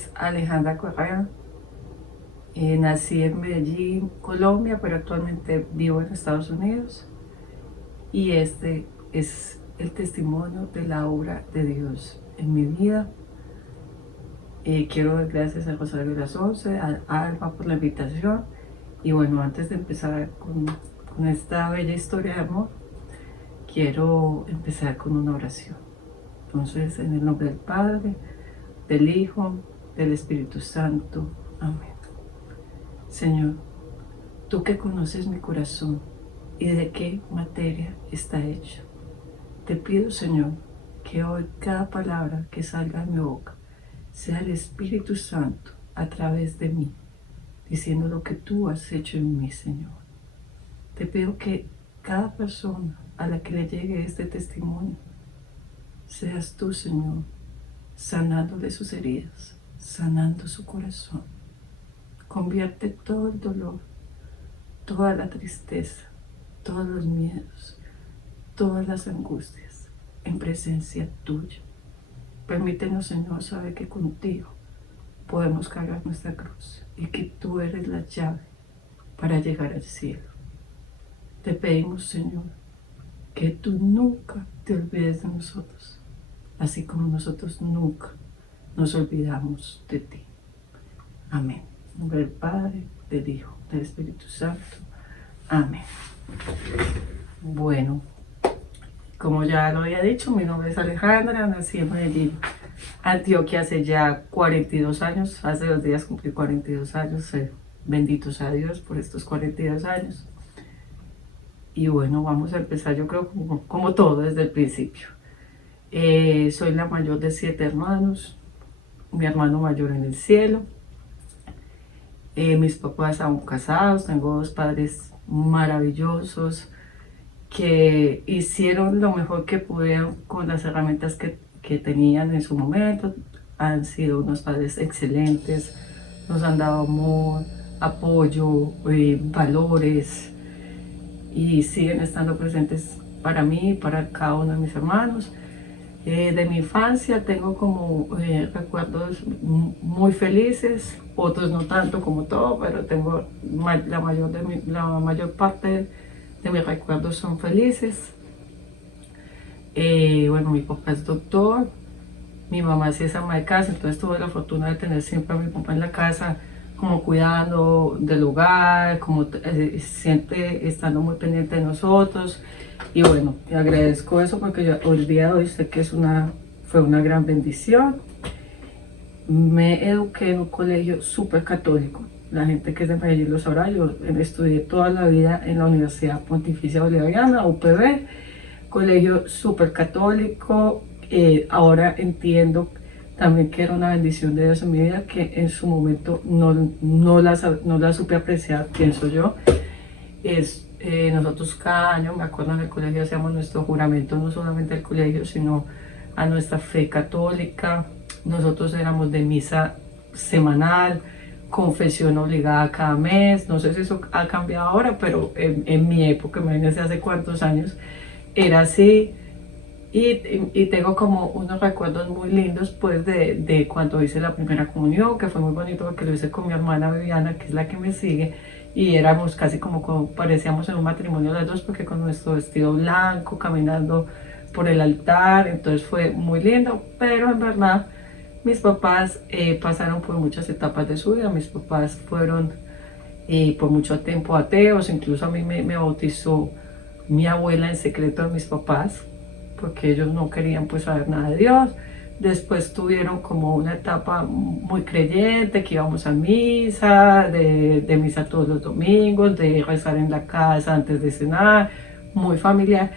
es Alejandra Correa. Nací en Medellín, Colombia, pero actualmente vivo en Estados Unidos. Y este es el testimonio de la obra de Dios en mi vida. Quiero dar gracias a Rosario de las 11, a Alba por la invitación. Y bueno, antes de empezar con esta bella historia de amor, quiero empezar con una oración. Entonces, en el nombre del Padre, del Hijo, del Espíritu Santo. Amén. Señor, tú que conoces mi corazón y de qué materia está hecho, te pido, Señor, que hoy cada palabra que salga de mi boca sea el Espíritu Santo a través de mí, diciendo lo que tú has hecho en mí, Señor. Te pido que cada persona a la que le llegue este testimonio, seas tú, Señor, sanándole sus heridas, sanando su corazón. Convierte todo el dolor, toda la tristeza, todos los miedos, todas las angustias en presencia tuya. Permítenos, Señor, saber que contigo podemos cargar nuestra cruz y que tú eres la llave para llegar al cielo. Te pedimos, Señor, que tú nunca te olvides de nosotros, así como nosotros nunca nos olvidamos de ti. Amén. En nombre del Padre, del Hijo, del Espíritu Santo. Amén. Bueno, como ya lo había dicho, mi nombre es Alejandra, nací en Medellín, Antioquia, hace ya 42 años. Hace 2 días cumplí 42 años. Bendito sea Dios por estos 42 años. Y bueno, vamos a empezar, yo creo, como todo desde el principio. Soy la mayor de 7 hermanos, mi hermano mayor en el cielo. Mis papás aún casados, tengo 2 padres maravillosos que hicieron lo mejor que pudieron con las herramientas que tenían en su momento. Han sido unos padres excelentes, nos han dado amor, apoyo, valores, y siguen estando presentes para mí y para cada uno de mis hermanos. De mi infancia tengo como recuerdos muy felices, otros no tanto como todo, pero tengo la mayor parte de mis recuerdos son felices. Bueno, mi papá es doctor, mi mamá sí es ama de casa, entonces tuve la fortuna de tener siempre a mi papá en la casa, como cuidando del hogar, como siempre estando muy pendiente de nosotros. Y bueno, te agradezco eso porque yo hoy día de hoy sé que fue una gran bendición. Me eduqué en un colegio súper católico. La gente que es de Medellín lo sabrá. Yo estudié toda la vida en la Universidad Pontificia Bolivariana, UPB, colegio súper católico. Ahora entiendo también que era una bendición de Dios en mi vida, que en su momento no la supe apreciar, pienso yo. Nosotros cada año, me acuerdo, en el colegio hacíamos nuestro juramento, no solamente al colegio, sino a nuestra fe católica. Nosotros éramos de misa semanal, confesión obligada cada mes. No sé si eso ha cambiado ahora, pero en mi época, imagínense hace cuántos años, era así. Y tengo como unos recuerdos muy lindos pues de cuando hice la primera comunión, que fue muy bonito porque lo hice con mi hermana Viviana, que es la que me sigue, y éramos casi como parecíamos en un matrimonio las dos, porque con nuestro vestido blanco, caminando por el altar, entonces fue muy lindo. Pero en verdad mis papás pasaron por muchas etapas de su vida. Mis papás fueron por mucho tiempo ateos, incluso a mí me bautizó mi abuela en secreto de mis papás, porque ellos no querían pues saber nada de Dios. Después tuvieron como una etapa muy creyente, que íbamos a misa, de misa todos los domingos, de rezar en la casa antes de cenar, muy familiar.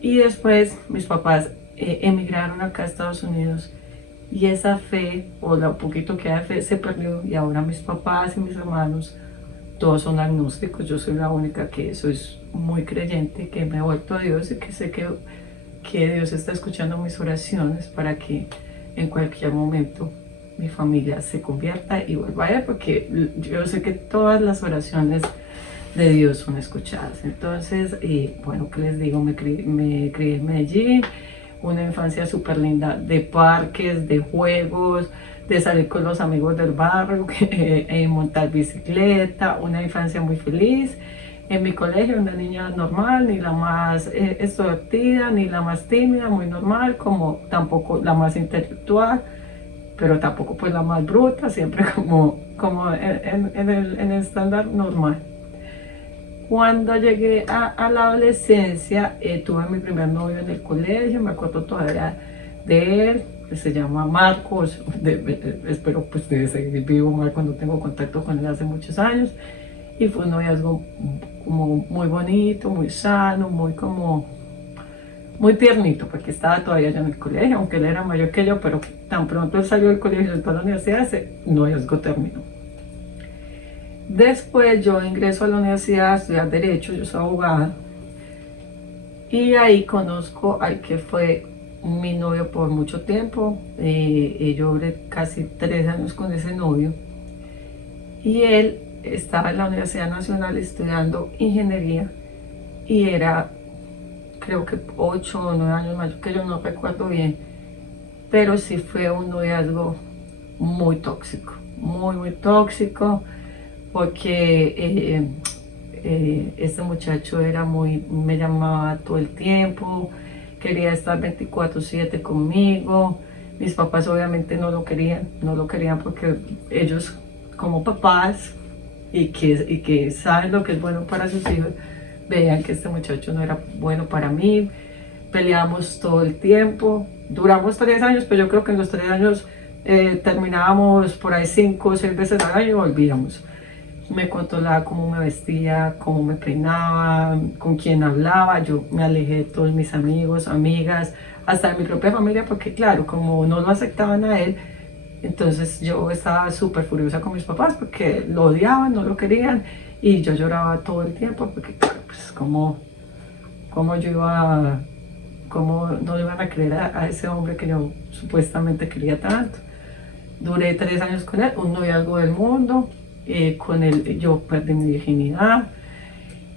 Y después mis papás emigraron acá a Estados Unidos, y esa fe, o lo poquito que hay de fe, se perdió, y ahora mis papás y mis hermanos todos son agnósticos. Yo soy la única que soy muy creyente, que me he vuelto a Dios y que sé que Dios está escuchando mis oraciones para que en cualquier momento mi familia se convierta y vuelva a Él, porque yo sé que todas las oraciones de Dios son escuchadas. Entonces, bueno, ¿qué les digo? Me crié en Medellín, una infancia súper linda de parques, de juegos, de salir con los amigos del barrio, montar bicicleta, una infancia muy feliz. En mi colegio una niña normal, ni la más extrovertida, ni la más tímida, muy normal, como tampoco la más intelectual, pero tampoco pues la más bruta, siempre como en el estándar normal. Cuando llegué a la adolescencia, tuve mi primer novio en el colegio, me acuerdo todavía de él, que se llama Marcos, espero pues debe seguir vivo Marcos, no tengo contacto con él hace muchos años, y fue un noviazgo como muy bonito, muy sano, muy tiernito, porque estaba todavía ya en el colegio, aunque él era mayor que yo, pero tan pronto él salió del colegio y entró a la universidad, ese noviazgo terminó. Después yo ingreso a la universidad a estudiar Derecho, yo soy abogada, y ahí conozco al que fue mi novio por mucho tiempo. Yo duré casi 3 años con ese novio, y él estaba en la Universidad Nacional estudiando ingeniería y era, creo que 8 o 9 años mayor que yo, no recuerdo bien, pero sí fue un noviazgo muy tóxico, muy tóxico, porque este muchacho me llamaba todo el tiempo, quería estar 24/7 conmigo. Mis papás obviamente no lo querían porque ellos como papás y que saben lo que es bueno para sus hijos, veían que este muchacho no era bueno para mí. Peleábamos todo el tiempo, duramos 3 años, pero yo creo que en los 3 años terminábamos por ahí 5 o 6 veces al año y volvíamos. Me controlaba cómo me vestía, cómo me peinaba, con quién hablaba. Yo me alejé de todos mis amigos, amigas, hasta de mi propia familia, porque claro, como no lo aceptaban a él, entonces yo estaba súper furiosa con mis papás porque lo odiaban, no lo querían, y yo lloraba todo el tiempo porque claro, pues cómo yo iba, cómo no iban a creer a ese hombre que yo supuestamente quería tanto. Duré 3 años con él, un noviazgo del mundo. Con él yo perdí mi virginidad,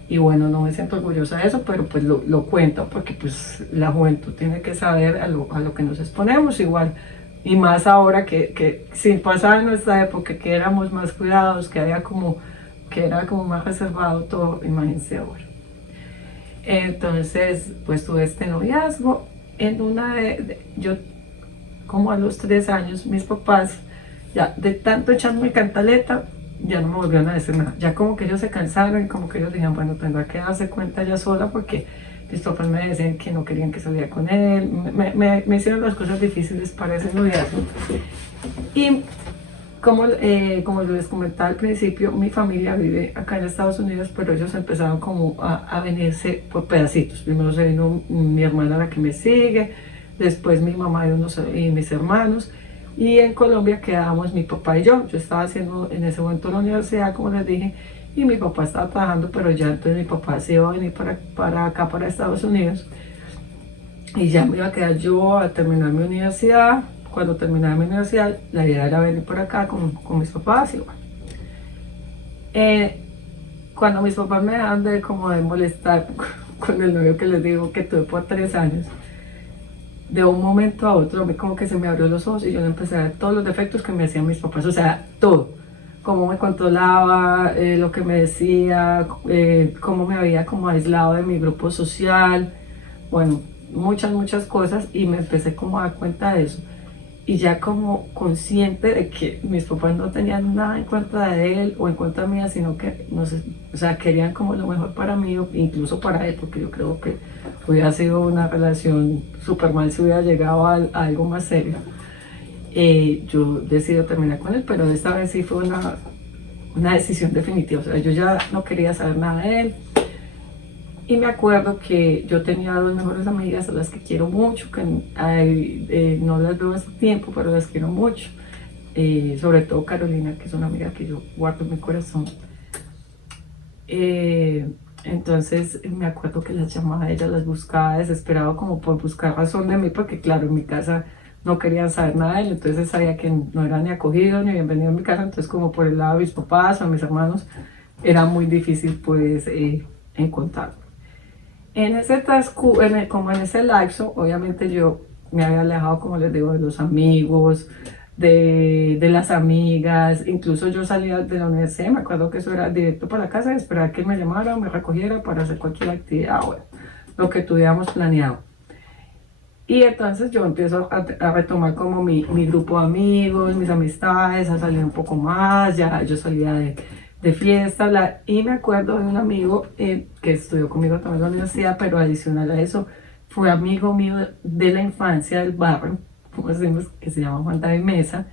y bueno, no me siento orgullosa de eso, pero pues lo cuento porque pues la juventud tiene que saber a lo que nos exponemos igual, y más ahora que sin pasar en nuestra época, que éramos más cuidados, que era como más reservado todo, imagínense ahora. Entonces pues tuve este noviazgo. Yo como a los 3 años mis papás, ya de tanto echarme cantaleta, ya no me volvieron a decir nada. Ya como que ellos se cansaron y como que ellos dijeron, bueno, tendrá que darse cuenta ya sola, porque mis papás me decían que no querían que saliera con él. Me hicieron las cosas difíciles para ese noviazgo. Y como les comentaba al principio, mi familia vive acá en Estados Unidos, pero ellos empezaron como a venirse por pedacitos. Primero se vino mi hermana, la que me sigue, después mi mamá y mis hermanos, y en Colombia quedábamos mi papá y yo. Yo estaba haciendo en ese momento la universidad, como les dije, y mi papá estaba trabajando, pero ya entonces mi papá se iba a venir para acá, para Estados Unidos, y ya me iba a quedar yo a terminar mi universidad. Cuando terminaba mi universidad, la idea era venir por acá con mis papás, y bueno. Cuando mis papás me dejaron de molestar con el novio que les digo que tuve por 3 años, de un momento a otro, a mí como que se me abrió los ojos y yo empecé a ver todos los defectos que me hacían mis papás, o sea, todo. Cómo me controlaba, lo que me decía, cómo me había como aislado de mi grupo social, bueno, muchas cosas, y me empecé como a dar cuenta de eso. Y ya como consciente de que mis papás no tenían nada en contra de él o en contra mía, sino que, no sé, o sea, querían como lo mejor para mí, incluso para él, porque yo creo que hubiera sido una relación súper mal si hubiera llegado a algo más serio. Yo decidí terminar con él, pero esta vez sí fue una decisión definitiva. O sea, yo ya no quería saber nada de él. Y me acuerdo que yo tenía 2 mejores amigas a las que quiero mucho, que no las veo hace tiempo, pero las quiero mucho. Sobre todo Carolina, que es una amiga que yo guardo en mi corazón. Entonces me acuerdo que las llamaba a ellas, las buscaba desesperado como por buscar razón de mí, porque claro, en mi casa no querían saber nada de él, entonces sabía que no era ni acogido ni bienvenido en mi casa. Entonces como por el lado de mis papás o de mis hermanos era muy difícil pues encontrarlo. En ese transcurso, como en ese lapso, obviamente yo me había alejado, como les digo, de los amigos, de las amigas, incluso yo salía de la universidad, me acuerdo que eso era directo para la casa, esperar que me llamara o me recogiera para hacer cualquier actividad, bueno, lo que tuviéramos planeado. Y entonces yo empiezo a retomar como mi grupo de amigos, mis amistades, a salir un poco más, ya yo salía de fiesta, y me acuerdo de un amigo que estudió conmigo también en la universidad, pero adicional a eso, fue amigo mío de la infancia del barrio, como decimos, que se llama Juan David Mesa,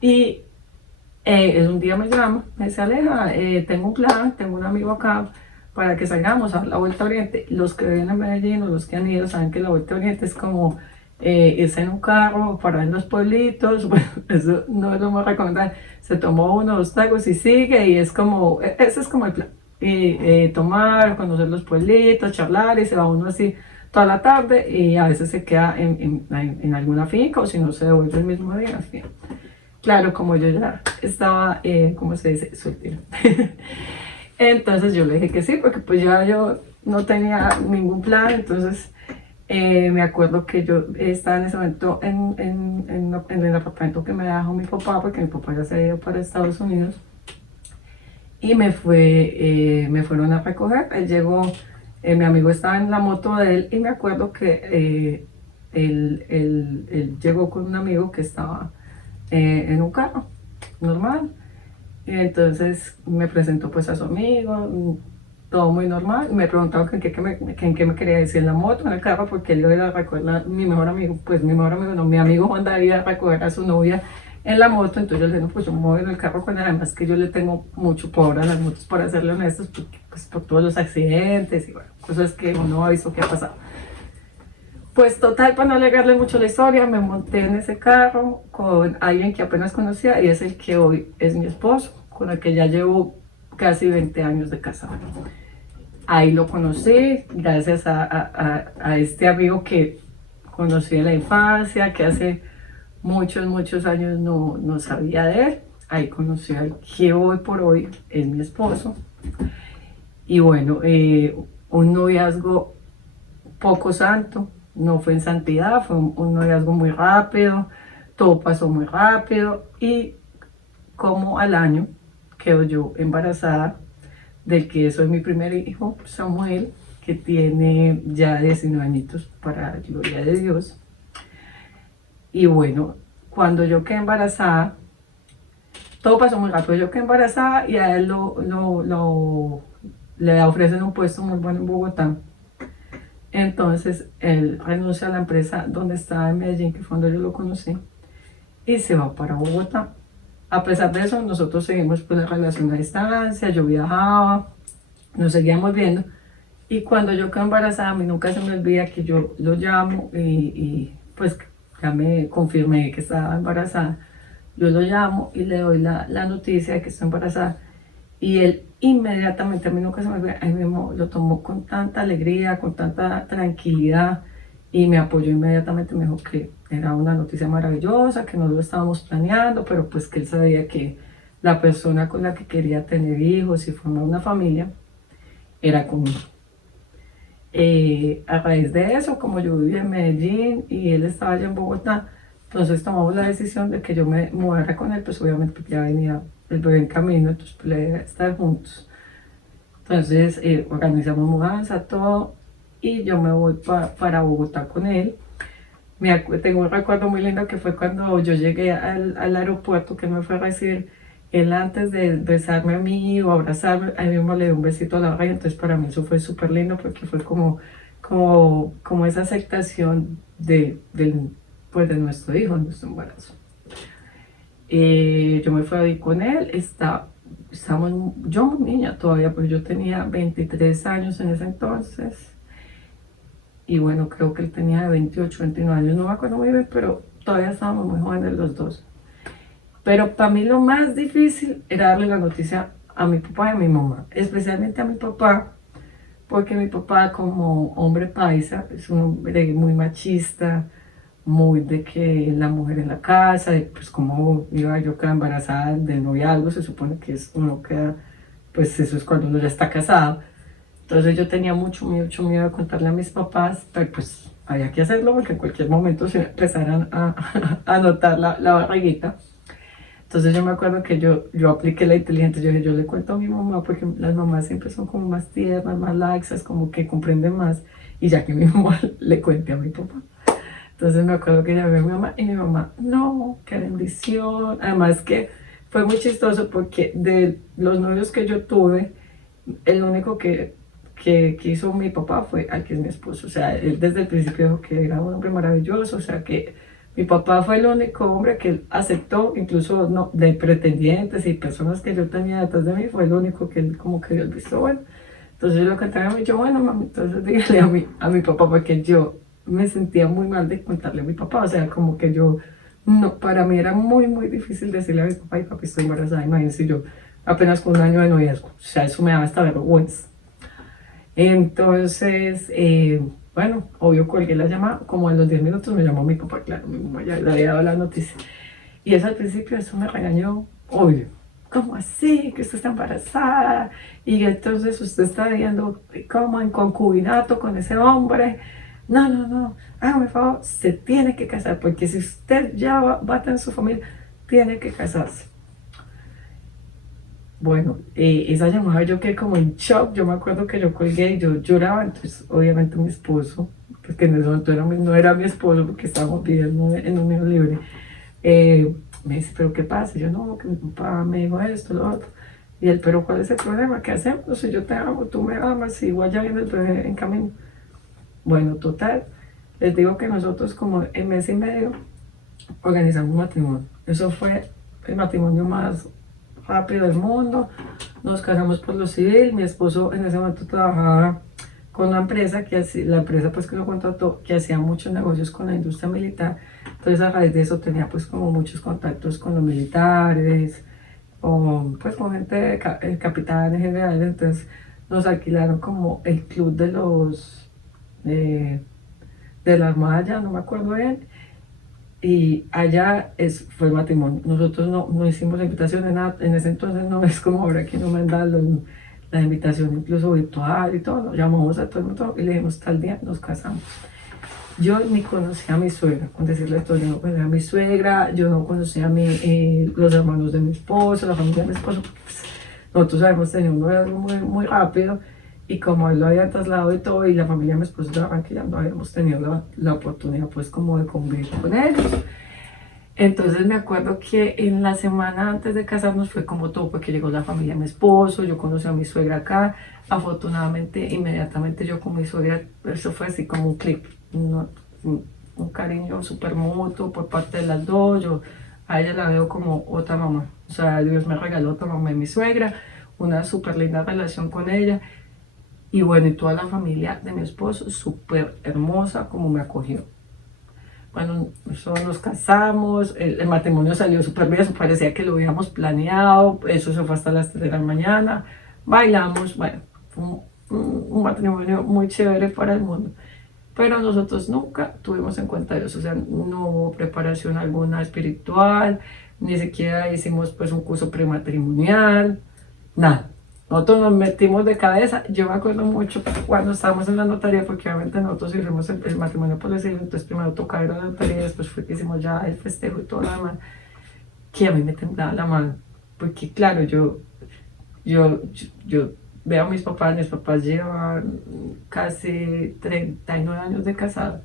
y él un día me llama, me dice, Aleja, tengo un plan, tengo un amigo acá para que salgamos a la Vuelta a Oriente. Los que viven en Medellín o los que han ido saben que la Vuelta a Oriente es como irse en un carro, parar en los pueblitos, bueno, eso no es lo más recomendable. Se tomó uno o dos tragos y sigue y es como, ese es como el plan. Y, tomar, conocer los pueblitos, charlar y se va uno así toda la tarde y a veces se queda en alguna finca o si no se devuelve el mismo día. Así. Claro, como yo ya estaba, ¿cómo se dice? Soltera. Entonces yo le dije que sí, porque pues ya yo no tenía ningún plan, entonces me acuerdo que yo estaba en ese momento en el apartamento que me dejó mi papá, porque mi papá ya se había ido para Estados Unidos, y me fueron a recoger, él llegó, mi amigo estaba en la moto de él, y me acuerdo que él llegó con un amigo que estaba en un carro normal. Y entonces me presentó pues a su amigo, todo muy normal. Me preguntaba que en qué me quería decir en la moto, en el carro, porque él iba a ir a recoger mi mejor amigo, pues mi mejor amigo, no, mi amigo Juan David a recoger a su novia en la moto. Entonces yo le dije, no, pues yo me voy en el carro con él, además que yo le tengo mucho por a las motos, para serle honestos, porque, pues por todos los accidentes y bueno, cosas que uno ha visto que ha pasado. Pues total, para no alegarle mucho la historia, me monté en ese carro con alguien que apenas conocía y es el que hoy es mi esposo, con el que ya llevo casi 20 años de casado. Ahí lo conocí gracias a este amigo que conocí en la infancia, que hace muchos años no sabía de él. Ahí conocí al que hoy por hoy es mi esposo. Y bueno, un noviazgo poco santo, no fue en santidad, fue un noviazgo muy rápido, todo pasó muy rápido y como al año quedo yo embarazada del que soy mi primer hijo, Samuel, que tiene ya 19 añitos para gloria de Dios. Y bueno, cuando yo quedé embarazada, todo pasó muy rápido, yo quedé embarazada y a él le ofrecen un puesto muy bueno en Bogotá. Entonces él renuncia a la empresa donde estaba en Medellín, que fue donde yo lo conocí, y se va para Bogotá. A pesar de eso, nosotros seguimos pues la relación a distancia, yo viajaba, nos seguíamos viendo. Y cuando yo quedé embarazada, a mí nunca se me olvida que yo lo llamo y pues ya me confirmé que estaba embarazada. Yo lo llamo y le doy la noticia de que estoy embarazada. Y él inmediatamente, a mí nunca se me olvida, él mismo lo tomó con tanta alegría, con tanta tranquilidad y me apoyó inmediatamente, me dijo que era una noticia maravillosa, que no lo estábamos planeando, pero pues que él sabía que la persona con la que quería tener hijos y formar una familia era conmigo. A raíz de eso, como yo vivía en Medellín y él estaba allá en Bogotá, entonces tomamos la decisión de que yo me mudara con él, pues obviamente porque ya venía el bebé en camino, entonces pues, la idea era estar juntos. Entonces organizamos mudanza, todo, y yo me voy para Bogotá con él. Tengo un recuerdo muy lindo que fue cuando yo llegué al aeropuerto, que me fue a recibir. Él antes de besarme a mí o abrazarme, a mí mismo le dio un besito a la oreja, entonces para mí eso fue súper lindo porque fue como esa aceptación pues de nuestro hijo, nuestro embarazo. Yo me fui a vivir con él, yo muy niña todavía, pues yo tenía 23 años en ese entonces. Y bueno, creo que él tenía 28, 29 años, no me acuerdo muy bien, pero todavía estábamos muy jóvenes los dos. Pero para mí lo más difícil era darle la noticia a mi papá y a mi mamá, especialmente a mi papá, porque mi papá como hombre paisa es un hombre muy machista, muy de que la mujer en la casa, pues como iba yo quedar embarazada del noviazgo, se supone que uno queda, pues eso es cuando uno ya está casado. Entonces yo tenía mucho miedo de contarle a mis papás, pero pues había que hacerlo porque en cualquier momento se empezaran a notar la barriguita. Entonces yo me acuerdo que yo apliqué la inteligente, yo dije, yo le cuento a mi mamá porque las mamás siempre son como más tiernas, más laxas, como que comprenden más, y ya que mi mamá le cuente a mi papá. Entonces me acuerdo que llamé a mi mamá y mi mamá, no, qué bendición. Además que fue muy chistoso porque de los novios que yo tuve, el único que hizo mi papá fue al que es mi esposo. O sea, él desde el principio dijo que era un hombre maravilloso. O sea, que mi papá fue el único hombre que él aceptó, incluso no, de pretendientes y personas que yo tenía detrás de mí, fue el único que él como que dio el visto bueno. Entonces yo lo cantaba a mí, yo, bueno, mami, entonces dígale a mi papá, porque yo me sentía muy mal de contarle a mi papá. O sea, como que yo, no, para mí era muy difícil decirle a mi papá, y papi, estoy embarazada, imagínense yo, apenas con un año de noviazgo. O sea, eso me daba hasta vergüenza. Entonces, bueno, obvio colgué la llamada, como en los 10 minutos me llamó mi papá, claro, mi mamá ya le había dado la noticia. Y eso al principio, eso me regañó, obvio. ¿Cómo así? Que usted está embarazada y entonces usted está viendo como en concubinato con ese hombre. No, no, no, hágame favor, se tiene que casar, porque si usted ya va a tener su familia, tiene que casarse. Bueno, esa llamada yo quedé como en shock. Yo me acuerdo que yo colgué y yo lloraba. Entonces obviamente mi esposo, pues que en ese momento no era mi esposo porque estábamos viviendo en un unión libre, me dice, pero ¿qué pasa? Y yo, no, que mi papá me dijo esto, lo otro. Y él, pero ¿cuál es el problema? ¿Qué hacemos? Si yo te amo, tú me amas, igual ya viene el bebé en camino. Bueno, total, les digo que nosotros como en mes y medio organizamos un matrimonio. Eso fue el matrimonio más rápido del mundo. Nos casamos por lo civil. Mi esposo en ese momento trabajaba con una empresa que hacía, la empresa pues que lo contrató, que hacía muchos negocios con la industria militar. Entonces a raíz de eso tenía pues como muchos contactos con los militares, pues con gente de capitanes generales. Entonces nos alquilaron como el club eh, de la Armada, ya no me acuerdo bien, y allá fue el matrimonio. Nosotros no hicimos la invitación de nada, en ese entonces no es como ahora que no me dan la invitación incluso virtual y todo, nos llamamos a todo el mundo y le dijimos tal día nos casamos. Yo ni conocía a mi suegra, con decirle esto, yo no conocía a mi suegra, yo no conocía los hermanos de mi esposo, la familia de mi esposo, pues, nosotros habíamos tenido un noviazgo muy rápido, y como él lo había trasladado y todo, y la familia de mi esposo de Barranquilla, no habíamos tenido la oportunidad pues como de convivir con ellos. Entonces me acuerdo que en la semana antes de casarnos fue como todo, porque llegó la familia de mi esposo, yo conocí a mi suegra acá. Afortunadamente, inmediatamente yo con mi suegra, eso fue así como un clip, un cariño súper mutuo por parte de las dos. Yo a ella la veo como otra mamá, o sea, Dios me regaló otra mamá y mi suegra, una súper linda relación con ella. Y bueno, y toda la familia de mi esposo, súper hermosa como me acogió. Bueno, nosotros nos casamos, el matrimonio salió súper bien, eso parecía que lo habíamos planeado, eso se fue hasta las 3 de la mañana, bailamos, bueno, fue un matrimonio muy chévere para el mundo. Pero nosotros nunca tuvimos en cuenta eso, o sea, no hubo preparación alguna espiritual, ni siquiera hicimos pues un curso prematrimonial, nada. Nosotros nos metimos de cabeza. Yo me acuerdo mucho cuando estábamos en la notaría, porque obviamente nosotros hicimos el matrimonio por decirlo, entonces primero tocaba ir a la notaría, después fue que hicimos ya el festejo y todo lo demás, que a mí me temblaba la mano, porque claro, yo veo a mis papás llevan casi 39 años de casado,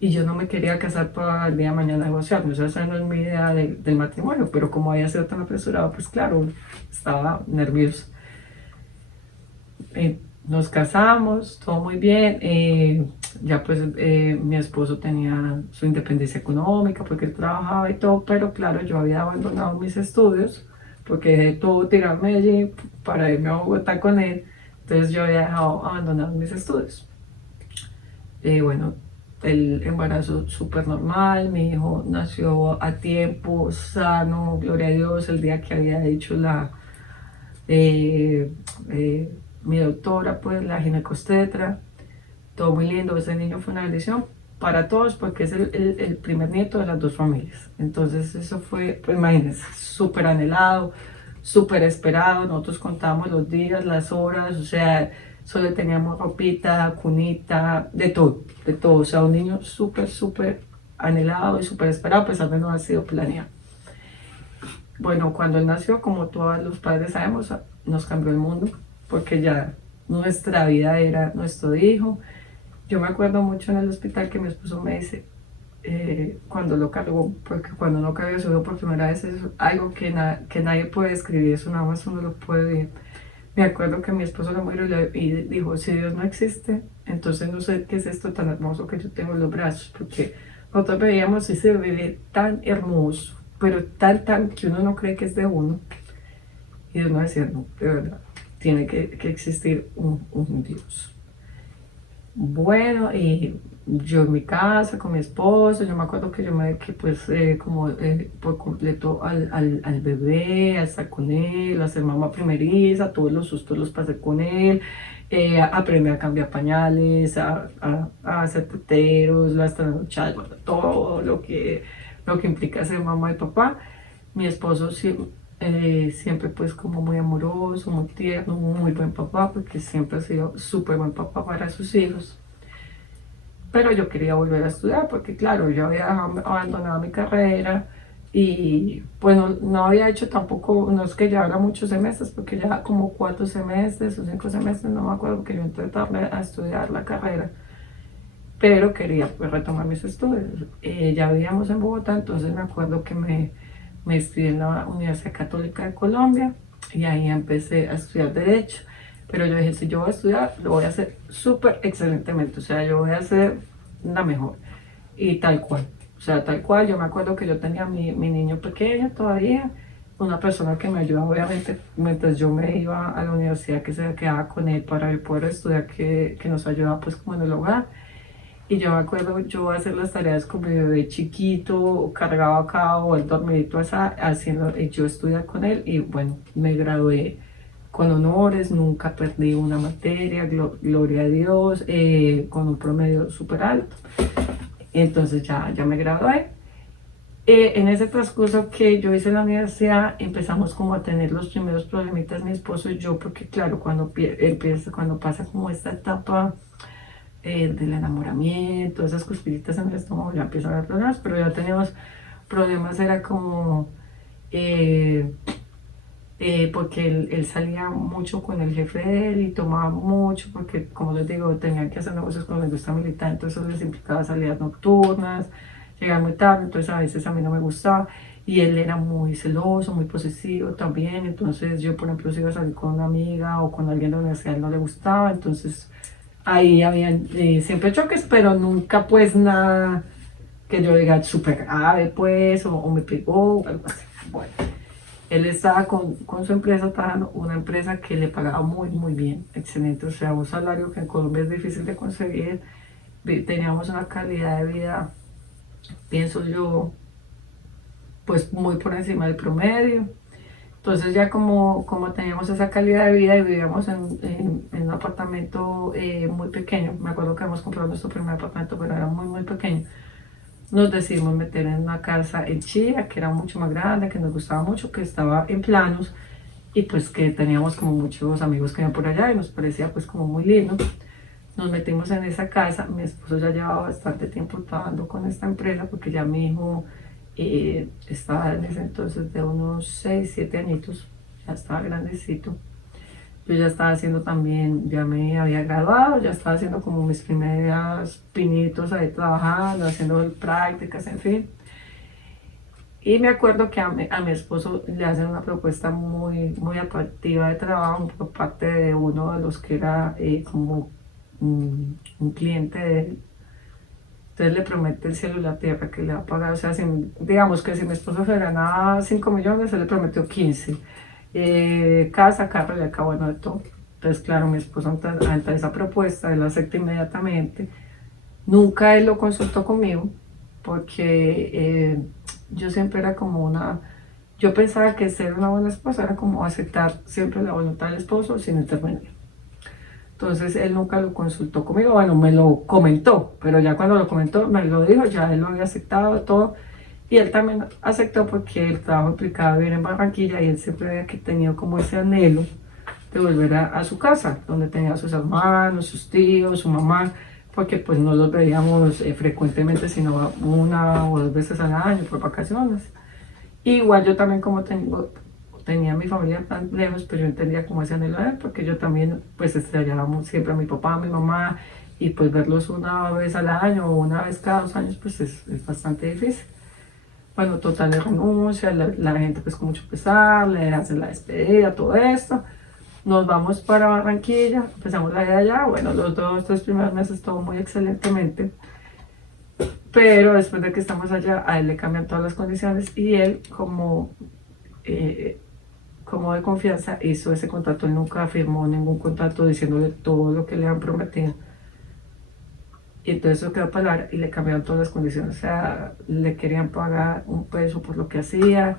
y yo no me quería casar para el día de mañana negociar, o sea, esa no es mi idea del matrimonio, pero como había sido tan apresurado, pues claro, estaba nerviosa. Nos casamos, todo muy bien. Ya pues mi esposo tenía su independencia económica porque él trabajaba y todo, pero claro, yo había abandonado mis estudios porque dejé todo tirado a Medellín para irme a Bogotá con él. Entonces yo había dejado abandonados mis estudios. Bueno, el embarazo súper normal, mi hijo nació a tiempo, sano, gloria a Dios, el día que había hecho eh, eh, mi doctora, pues la ginecostetra, todo muy lindo. Ese niño fue una bendición para todos porque es el primer nieto de las dos familias. Entonces eso fue, pues imagínense, súper anhelado, súper esperado. Nosotros contábamos los días, las horas, o sea, Solo teníamos ropita, cunita, de todo, de todo. O sea, un niño súper, súper anhelado y súper esperado, a pesar de no haber sido planeado. Bueno, cuando él nació, como todos los padres sabemos, nos cambió el mundo, porque ya nuestra vida era nuestro hijo. Yo me acuerdo mucho en el hospital que mi esposo me dice, cuando lo cargó, porque cuando uno carga a su hijo por primera vez es algo que nadie puede describir, eso nada más uno lo puede vivir. Me acuerdo que mi esposo lo miró y dijo, si Dios no existe, entonces no sé qué es esto tan hermoso que yo tengo en los brazos, porque nosotros veíamos ese bebé tan hermoso, pero tan que uno no cree que es de uno. Y Dios nos decía, no, de verdad, tiene que existir un Dios. Bueno, y yo en mi casa con mi esposo, yo me acuerdo que yo me dediqué pues como por completo al bebé, a estar con él, a ser mamá primeriza, todos los sustos los pasé con él, aprendí a cambiar pañales, a hacer teteros, las trasnochadas, bueno, todo lo que implica ser mamá y papá. Mi esposo siempre pues como muy amoroso, muy tierno, muy buen papá, porque siempre ha sido súper buen papá para sus hijos. Pero yo quería volver a estudiar porque claro, yo había abandonado mi carrera y pues no había hecho tampoco, no es que llevara muchos semestres, porque ya como 4 semestres o 5 semestres, no me acuerdo, que yo entré tarde a estudiar la carrera, pero quería pues retomar mis estudios. Ya vivíamos en Bogotá, entonces me acuerdo que me inscribí en la Universidad Católica de Colombia y ahí empecé a estudiar Derecho. Pero yo dije, si yo voy a estudiar, lo voy a hacer súper excelentemente, o sea, yo voy a ser la mejor. Y tal cual, o sea, tal cual, yo me acuerdo que yo tenía mi niño pequeño todavía, una persona que me ayudaba obviamente mientras yo me iba a la universidad, que se quedaba con él para poder estudiar, que nos ayudaba pues como en el hogar. Y yo me acuerdo yo hacer las tareas con mi bebé chiquito, cargaba acá o el dormidito haciendo, y yo estudiar con él y bueno, me gradué con honores, nunca perdí una materia, gloria a Dios, con un promedio súper alto. Entonces ya me gradué. En ese transcurso que yo hice en la universidad empezamos como a tener los primeros problemitas mi esposo y yo, porque claro, cuando pasa como esta etapa del enamoramiento, esas cuspiritas en el estómago, ya empiezan a haber problemas, pero ya teníamos problemas, era como porque él salía mucho con el jefe de él y tomaba mucho, porque como les digo, tenían que hacer negocios con la industria militar, entonces eso les implicaba salidas nocturnas, llegar muy tarde, entonces a veces a mí no me gustaba. Y él era muy celoso, muy posesivo también, entonces yo por ejemplo si iba a salir con una amiga o con alguien de la universidad, a él no le gustaba, entonces ahí habían siempre choques, pero nunca pues nada que yo diga súper grave pues, o me pegó, o algo así. Bueno, él estaba con su empresa, trabajando una empresa que le pagaba muy bien, excelente, o sea, un salario que en Colombia es difícil de conseguir, teníamos una calidad de vida, pienso yo, pues muy por encima del promedio. Entonces ya como teníamos esa calidad de vida y vivíamos en un apartamento muy pequeño, me acuerdo que hemos comprado nuestro primer apartamento, pero era muy pequeño, nos decidimos meter en una casa en Chía, que era mucho más grande, que nos gustaba mucho, que estaba en planos y pues que teníamos como muchos amigos que iban por allá y nos parecía pues como muy lindo. Nos metimos en esa casa, mi esposo ya llevaba bastante tiempo trabajando con esta empresa porque ya mi hijo estaba en ese entonces de unos 6 7 añitos, ya estaba grandecito. Yo ya estaba haciendo también, ya me había graduado, ya estaba haciendo como mis primeros pinitos ahí trabajando, haciendo prácticas, en fin. Y me acuerdo que a mi esposo le hacen una propuesta muy atractiva de trabajo por parte de uno de los que era como un cliente de él. Entonces le promete el cielo y la tierra que le va a pagar, o sea, digamos que si mi esposo se ganaba 5 millones, él le prometió 15. Casa, carro y acá, bueno, de todo. Entonces, claro, mi esposo ante esa propuesta, él la acepta inmediatamente. Nunca él lo consultó conmigo, porque yo siempre era como yo pensaba que ser una buena esposa era como aceptar siempre la voluntad del esposo sin intervenir. Entonces él nunca lo consultó conmigo, bueno, me lo comentó, pero ya cuando lo comentó, me lo dijo, ya él lo había aceptado todo. Y él también aceptó porque el trabajo implicaba vivir en Barranquilla y él siempre había tenido como ese anhelo de volver a su casa, donde tenía sus hermanos, sus tíos, su mamá, porque pues no los veíamos frecuentemente, sino una o dos veces al año por vacaciones. Igual yo también como tenía mi familia tan lejos, pero yo entendía cómo ese anhelo de él, porque yo también pues extrañábamos siempre a mi papá, a mi mamá, y pues verlos una vez al año o una vez cada 2 años pues es bastante difícil. Bueno, total de renuncia, la gente pues con mucho pesar, le hacen la despedida, todo esto. Nos vamos para Barranquilla, empezamos la vida allá, bueno, los 2, 3 primeros meses todo muy excelentemente, pero después de que estamos allá, a él le cambian todas las condiciones y él eh, como de confianza hizo ese contrato, él nunca firmó ningún contrato diciéndole todo lo que le han prometido. Y entonces eso quedó para hablar y le cambiaron todas las condiciones. O sea, le querían pagar un peso por lo que hacía,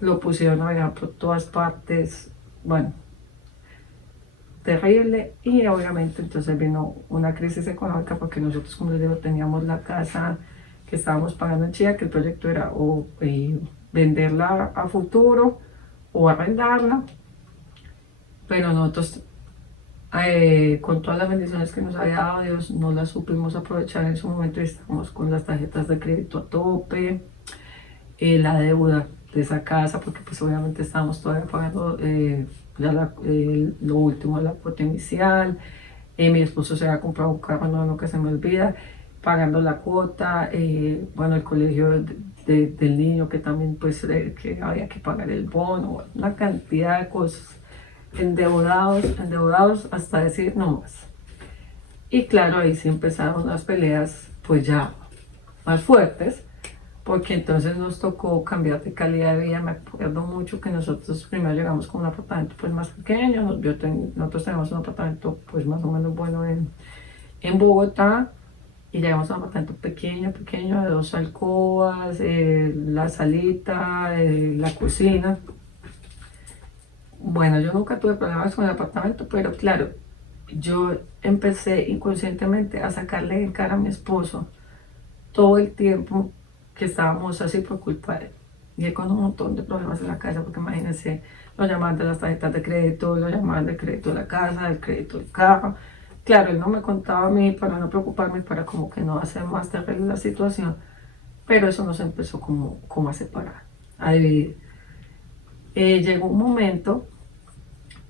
lo pusieron a viajar por todas partes. Bueno, terrible. Y obviamente entonces vino una crisis económica porque nosotros, como les digo, teníamos la casa que estábamos pagando en Chía, que el proyecto era o venderla a futuro o arrendarla. Pero nosotros con todas las bendiciones que nos había dado Dios, no las supimos aprovechar en su momento y estamos con las tarjetas de crédito a tope, la deuda de esa casa, porque pues obviamente estábamos todavía pagando ya lo último de la cuota inicial, mi esposo se había comprado un carro, no, no que se me olvida, pagando la cuota, bueno, el colegio del niño que también pues que había que pagar el bono, una cantidad de cosas endeudados, endeudados hasta decir no más. Y claro, ahí sí empezaron las peleas pues ya más fuertes, porque entonces nos tocó cambiar de calidad de vida. Me acuerdo mucho que nosotros primero llegamos con un apartamento pues más pequeño, nosotros tenemos un apartamento pues más o menos bueno en Bogotá, y llegamos a un apartamento pequeño, pequeño, de 2 alcobas, la salita, la cocina. Bueno, yo nunca tuve problemas con el apartamento, pero claro, yo empecé inconscientemente a sacarle en cara a mi esposo todo el tiempo que estábamos así por culpa de él. Y él con un montón de problemas en la casa, porque imagínense, lo llamaban de las tarjetas de crédito, lo llamaban del crédito de la casa, del crédito del carro. Claro, él no me contaba a mí para no preocuparme, para como que no hacer más terrible la situación, pero eso nos empezó como a separar, a dividir. Llegó un momento,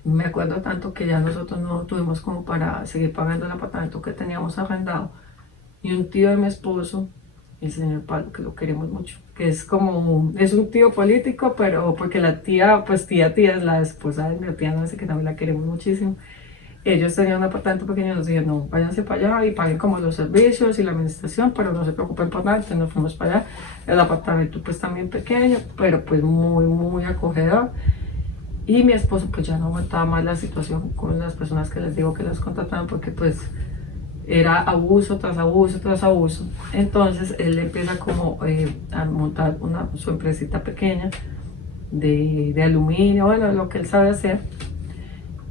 me acuerdo tanto que ya nosotros no tuvimos como para seguir pagando el apartamento que teníamos arrendado. Y un tío de mi esposo, el señor Pablo, que lo queremos mucho, que es como, es un tío político, pero porque la tía, pues tía es la esposa de mi tía, no sé, que también la queremos muchísimo. Ellos tenían un apartamento pequeño y nos dijeron, no, váyanse para allá y paguen como los servicios y la administración, pero no se preocupen por nada. Entonces nos fuimos para allá. El apartamento pues también pequeño, pero pues muy, muy acogedor. Y mi esposo pues ya no aguantaba más la situación con las personas que les digo que las contrataban, porque pues era abuso tras abuso tras abuso. Entonces él empieza como a montar su empresita pequeña de aluminio, bueno, lo que él sabe hacer.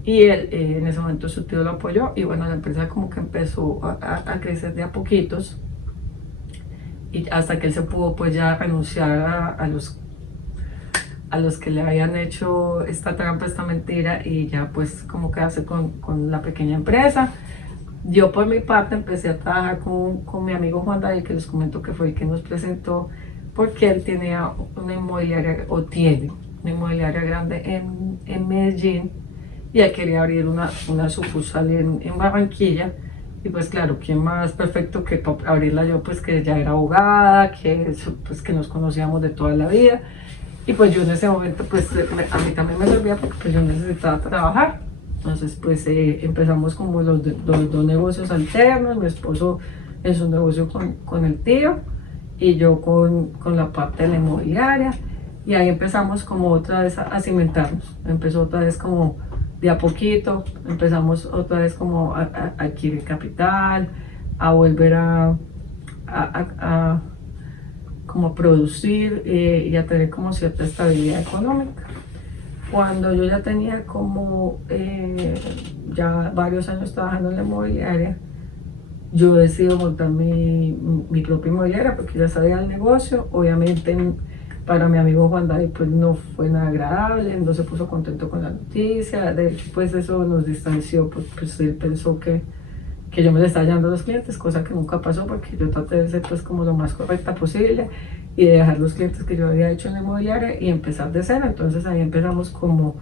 Y él en ese momento su tío lo apoyó y bueno, la empresa como que empezó a crecer de a poquitos, y hasta que él se pudo pues ya renunciar a los que le habían hecho esta trampa, esta mentira, y ya pues como quedarse con la pequeña empresa. Yo por mi parte empecé a trabajar con mi amigo Juan David, que les comento que fue el que nos presentó, porque él tenía una inmobiliaria, o tiene una inmobiliaria grande en Medellín, y él quería abrir una sucursal en Barranquilla. Y pues claro, ¿quién más perfecto que abrirla yo? Pues que ya era abogada, pues que nos conocíamos de toda la vida. Y pues yo en ese momento, pues a mí también me servía, porque pues yo necesitaba trabajar. Entonces pues empezamos como los dos negocios alternos, mi esposo en su negocio con el tío y yo con la parte de la inmobiliaria. Y ahí empezamos como otra vez a cimentarnos. Empezó otra vez como de a poquito, empezamos otra vez como a adquirir capital, a volver a como producir y a tener como cierta estabilidad económica. Cuando yo ya tenía como ya varios años trabajando en la inmobiliaria, yo decido montar mi propia inmobiliaria, porque ya sabía el negocio. Obviamente Para mi amigo Juan David pues no fue nada agradable, no se puso contento con la noticia, de hecho pues eso nos distanció, pues él pensó que yo me le estaba llevando a los clientes, cosa que nunca pasó porque yo traté de ser pues como lo más correcta posible y de dejar los clientes que yo había hecho en la inmobiliaria y empezar de cero. Entonces ahí empezamos como,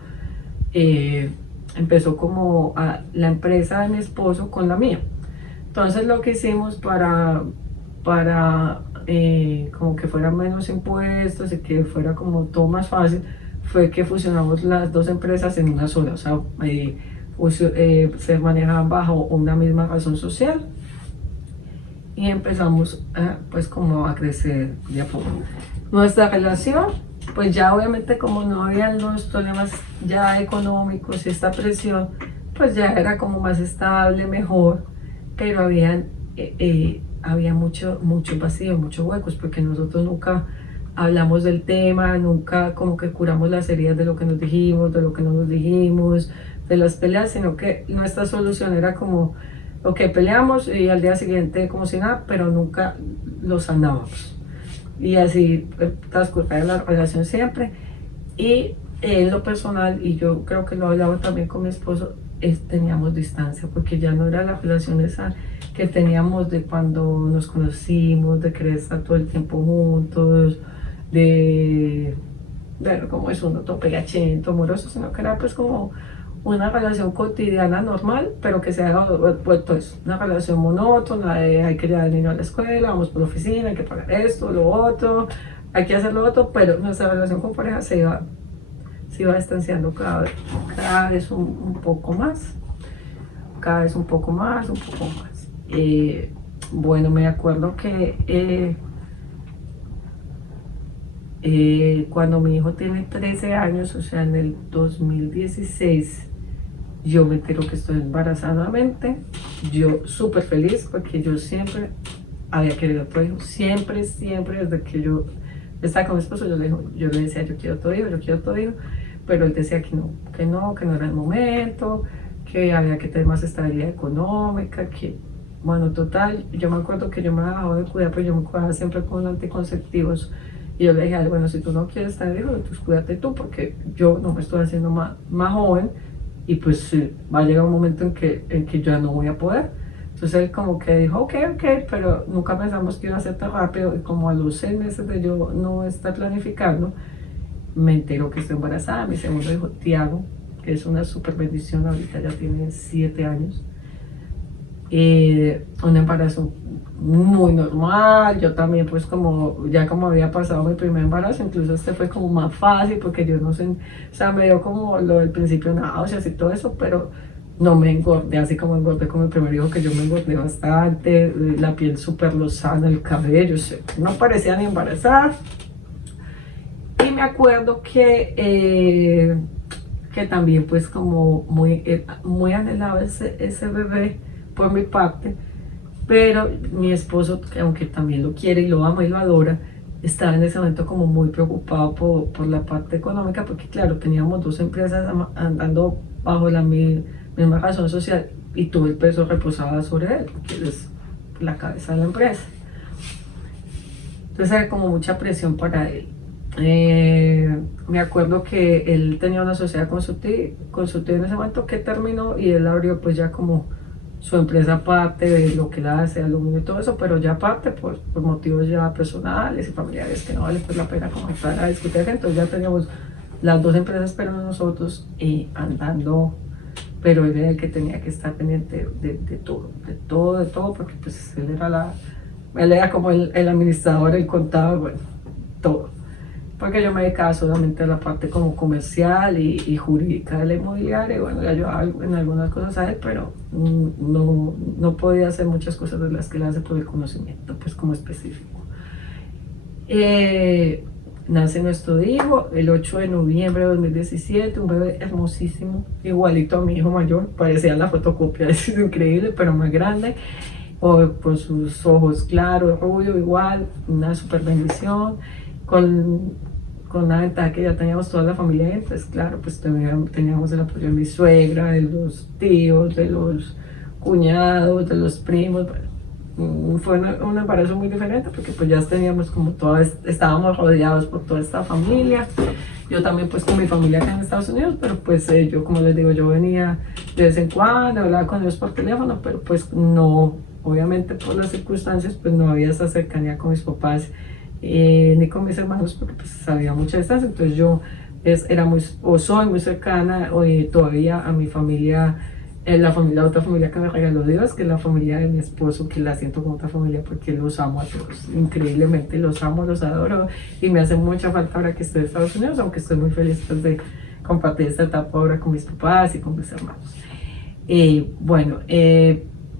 empezó como la empresa de mi esposo con la mía. Entonces lo que hicimos para como que fuera menos impuestos y que fuera como todo más fácil, fue que fusionamos las dos empresas en una sola, o sea, se manejaban bajo una misma razón social y empezamos pues como a crecer de a poco. Nuestra relación, pues ya obviamente como no había los problemas ya económicos y esta presión, pues ya era como más estable, mejor, pero había mucho vacío, muchos huecos, porque nosotros nunca hablamos del tema, nunca como que curamos las heridas de lo que nos dijimos, de lo que no nos dijimos, de las peleas, sino que nuestra solución era como, ok, peleamos y al día siguiente como si nada, pero nunca lo sanábamos. Y así transcurría la relación siempre. Y en lo personal, y yo creo que lo hablaba también con mi esposo, teníamos distancia, porque ya no era la relación esa que teníamos de cuando nos conocimos, de querer estar todo el tiempo juntos, de ver cómo es uno todo pegachento, amoroso, sino que era pues como una relación cotidiana normal, pero que se ha vuelto eso, una relación monótona, de hay que llevar al niño a la escuela, vamos por la oficina, hay que pagar esto, lo otro, hay que hacer lo otro, pero nuestra relación con pareja se iba distanciando cada vez un poco más, cada vez un poco más, un poco más. Bueno, me acuerdo que cuando mi hijo tiene 13 años, o sea, en el 2016, yo me entero que estoy embarazada nuevamente. Yo súper feliz porque yo siempre había querido otro hijo, siempre, desde que yo estaba con mi esposo, yo le decía, yo quiero otro hijo, pero él decía que no era el momento, que había que tener más estabilidad económica, que, bueno, total, yo me acuerdo que yo me había dejado de cuidar, pero yo me cuidaba siempre con anticonceptivos. Y yo le dije, bueno, si tú no quieres tener hijos, pues cuídate tú, porque yo no me estoy haciendo más joven y pues va a llegar un momento en que ya no voy a poder. Entonces él como que dijo, ok, pero nunca pensamos que iba a ser tan rápido y como a los 6 meses de yo no estar planificando, me entero que estoy embarazada. Mi segundo hijo, Tiago, que es una súper bendición, ahorita ya tiene 7 años. Un embarazo muy normal, yo también pues como ya como había pasado mi primer embarazo, incluso este fue como más fácil porque yo no sé, o sea, me dio como lo del principio náuseas y todo eso, pero no me engordé así como engordé con mi primer hijo, que yo me engordé bastante, la piel súper lozana, el cabello, o sea, no parecía ni embarazada. Y me acuerdo que también pues como muy anhelaba ese bebé por mi parte, pero mi esposo, que aunque también lo quiere y lo ama y lo adora, estaba en ese momento como muy preocupado por la parte económica, porque claro, teníamos dos empresas andando bajo la misma razón social y todo el peso reposaba sobre él, porque él es la cabeza de la empresa. Entonces era como mucha presión para él. Me acuerdo que él tenía una sociedad consultiva en ese momento que terminó y él abrió pues ya como su empresa aparte de lo que él hace, aluminio y todo eso, pero ya aparte por motivos ya personales y familiares que no vale pues la pena como estar a discutir. Entonces ya teníamos las dos empresas pero nosotros andando, pero él era el que tenía que estar pendiente de todo, porque pues él era como el administrador, el contador, bueno, todo. Porque yo me dedicaba solamente a la parte como comercial y jurídica de la inmobiliaria, y bueno, le ayudaba en algunas cosas a él, pero no podía hacer muchas cosas de las que él hace por el conocimiento, pues como específico. Nace nuestro hijo el 8 de noviembre de 2017, un bebé hermosísimo, igualito a mi hijo mayor, parecía la fotocopia, es increíble, pero más grande, con sus ojos claros, rubio, igual, una super bendición, con la ventaja que ya teníamos toda la familia, entonces claro, pues teníamos el apoyo de mi suegra, de los tíos, de los cuñados, de los primos, bueno, fue un embarazo muy diferente porque pues ya teníamos como estábamos rodeados por toda esta familia. Yo también pues con mi familia acá en Estados Unidos, pero pues yo como les digo, yo venía de vez en cuando, hablaba con ellos por teléfono, pero pues no, obviamente por las circunstancias pues no había esa cercanía con mis papás ni con mis hermanos porque pues había mucha distancia, entonces yo era muy, o soy muy cercana todavía a mi familia, la otra familia que me regaló Dios, que es la familia de mi esposo, que la siento como otra familia porque los amo a todos, increíblemente los amo, los adoro y me hace mucha falta ahora que estoy en Estados Unidos, aunque estoy muy feliz pues, de compartir esta etapa ahora con mis papás y con mis hermanos. Bueno,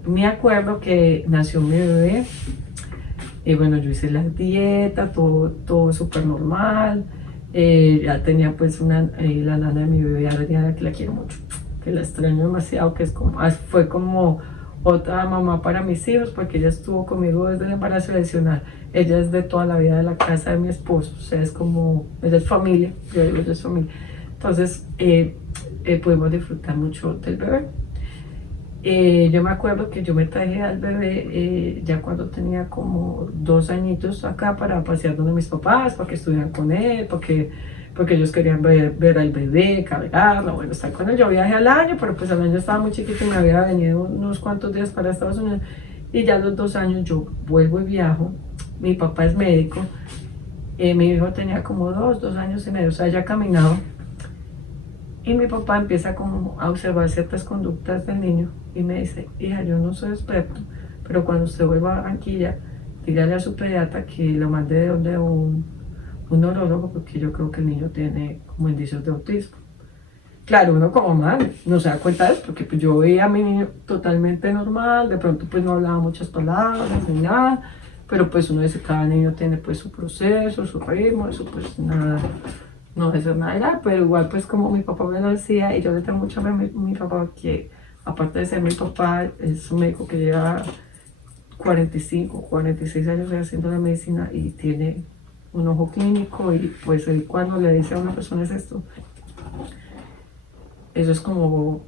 me acuerdo que nació mi bebé y bueno, yo hice la dieta, todo súper normal. Ya tenía pues la nana de mi bebé, Adriana, que la quiero mucho, que la extraño demasiado, que fue como otra mamá para mis hijos, porque ella estuvo conmigo desde el embarazo adicional. Ella es de toda la vida de la casa de mi esposo, o sea, ella es familia, yo digo, ella es familia. Entonces, pudimos disfrutar mucho del bebé. Yo me acuerdo que yo me traje al bebé ya cuando tenía como 2 añitos acá para pasear donde mis papás, para que estuvieran con él, porque ellos querían ver al bebé, cargarlo, bueno, estar con él. Yo viajé al año, pero pues al año estaba muy chiquito y me había venido unos cuantos días para Estados Unidos. Y ya a los 2 años yo vuelvo y viajo. Mi papá es médico, mi hijo tenía como 2 años y medio, o sea, ya caminaba. Y mi papá empieza como a observar ciertas conductas del niño y me dice, hija, yo no soy experto, pero cuando usted vuelva a Barranquilla, dígale a su pediatra que lo mande de donde un neurólogo, porque yo creo que el niño tiene como indicios de autismo. Claro, uno como madre no se da cuenta de eso, porque pues yo veía a mi niño totalmente normal, de pronto pues no hablaba muchas palabras ni nada, pero pues uno dice, cada niño tiene pues su proceso, su ritmo, eso pues nada, no es nada grave, pero igual pues como mi papá me lo decía, y yo le tengo mucho a mi papá, que aparte de ser mi papá, es un médico que lleva 45, 46 años haciendo la medicina y tiene un ojo clínico y pues él cuando le dice a una persona es esto, eso es como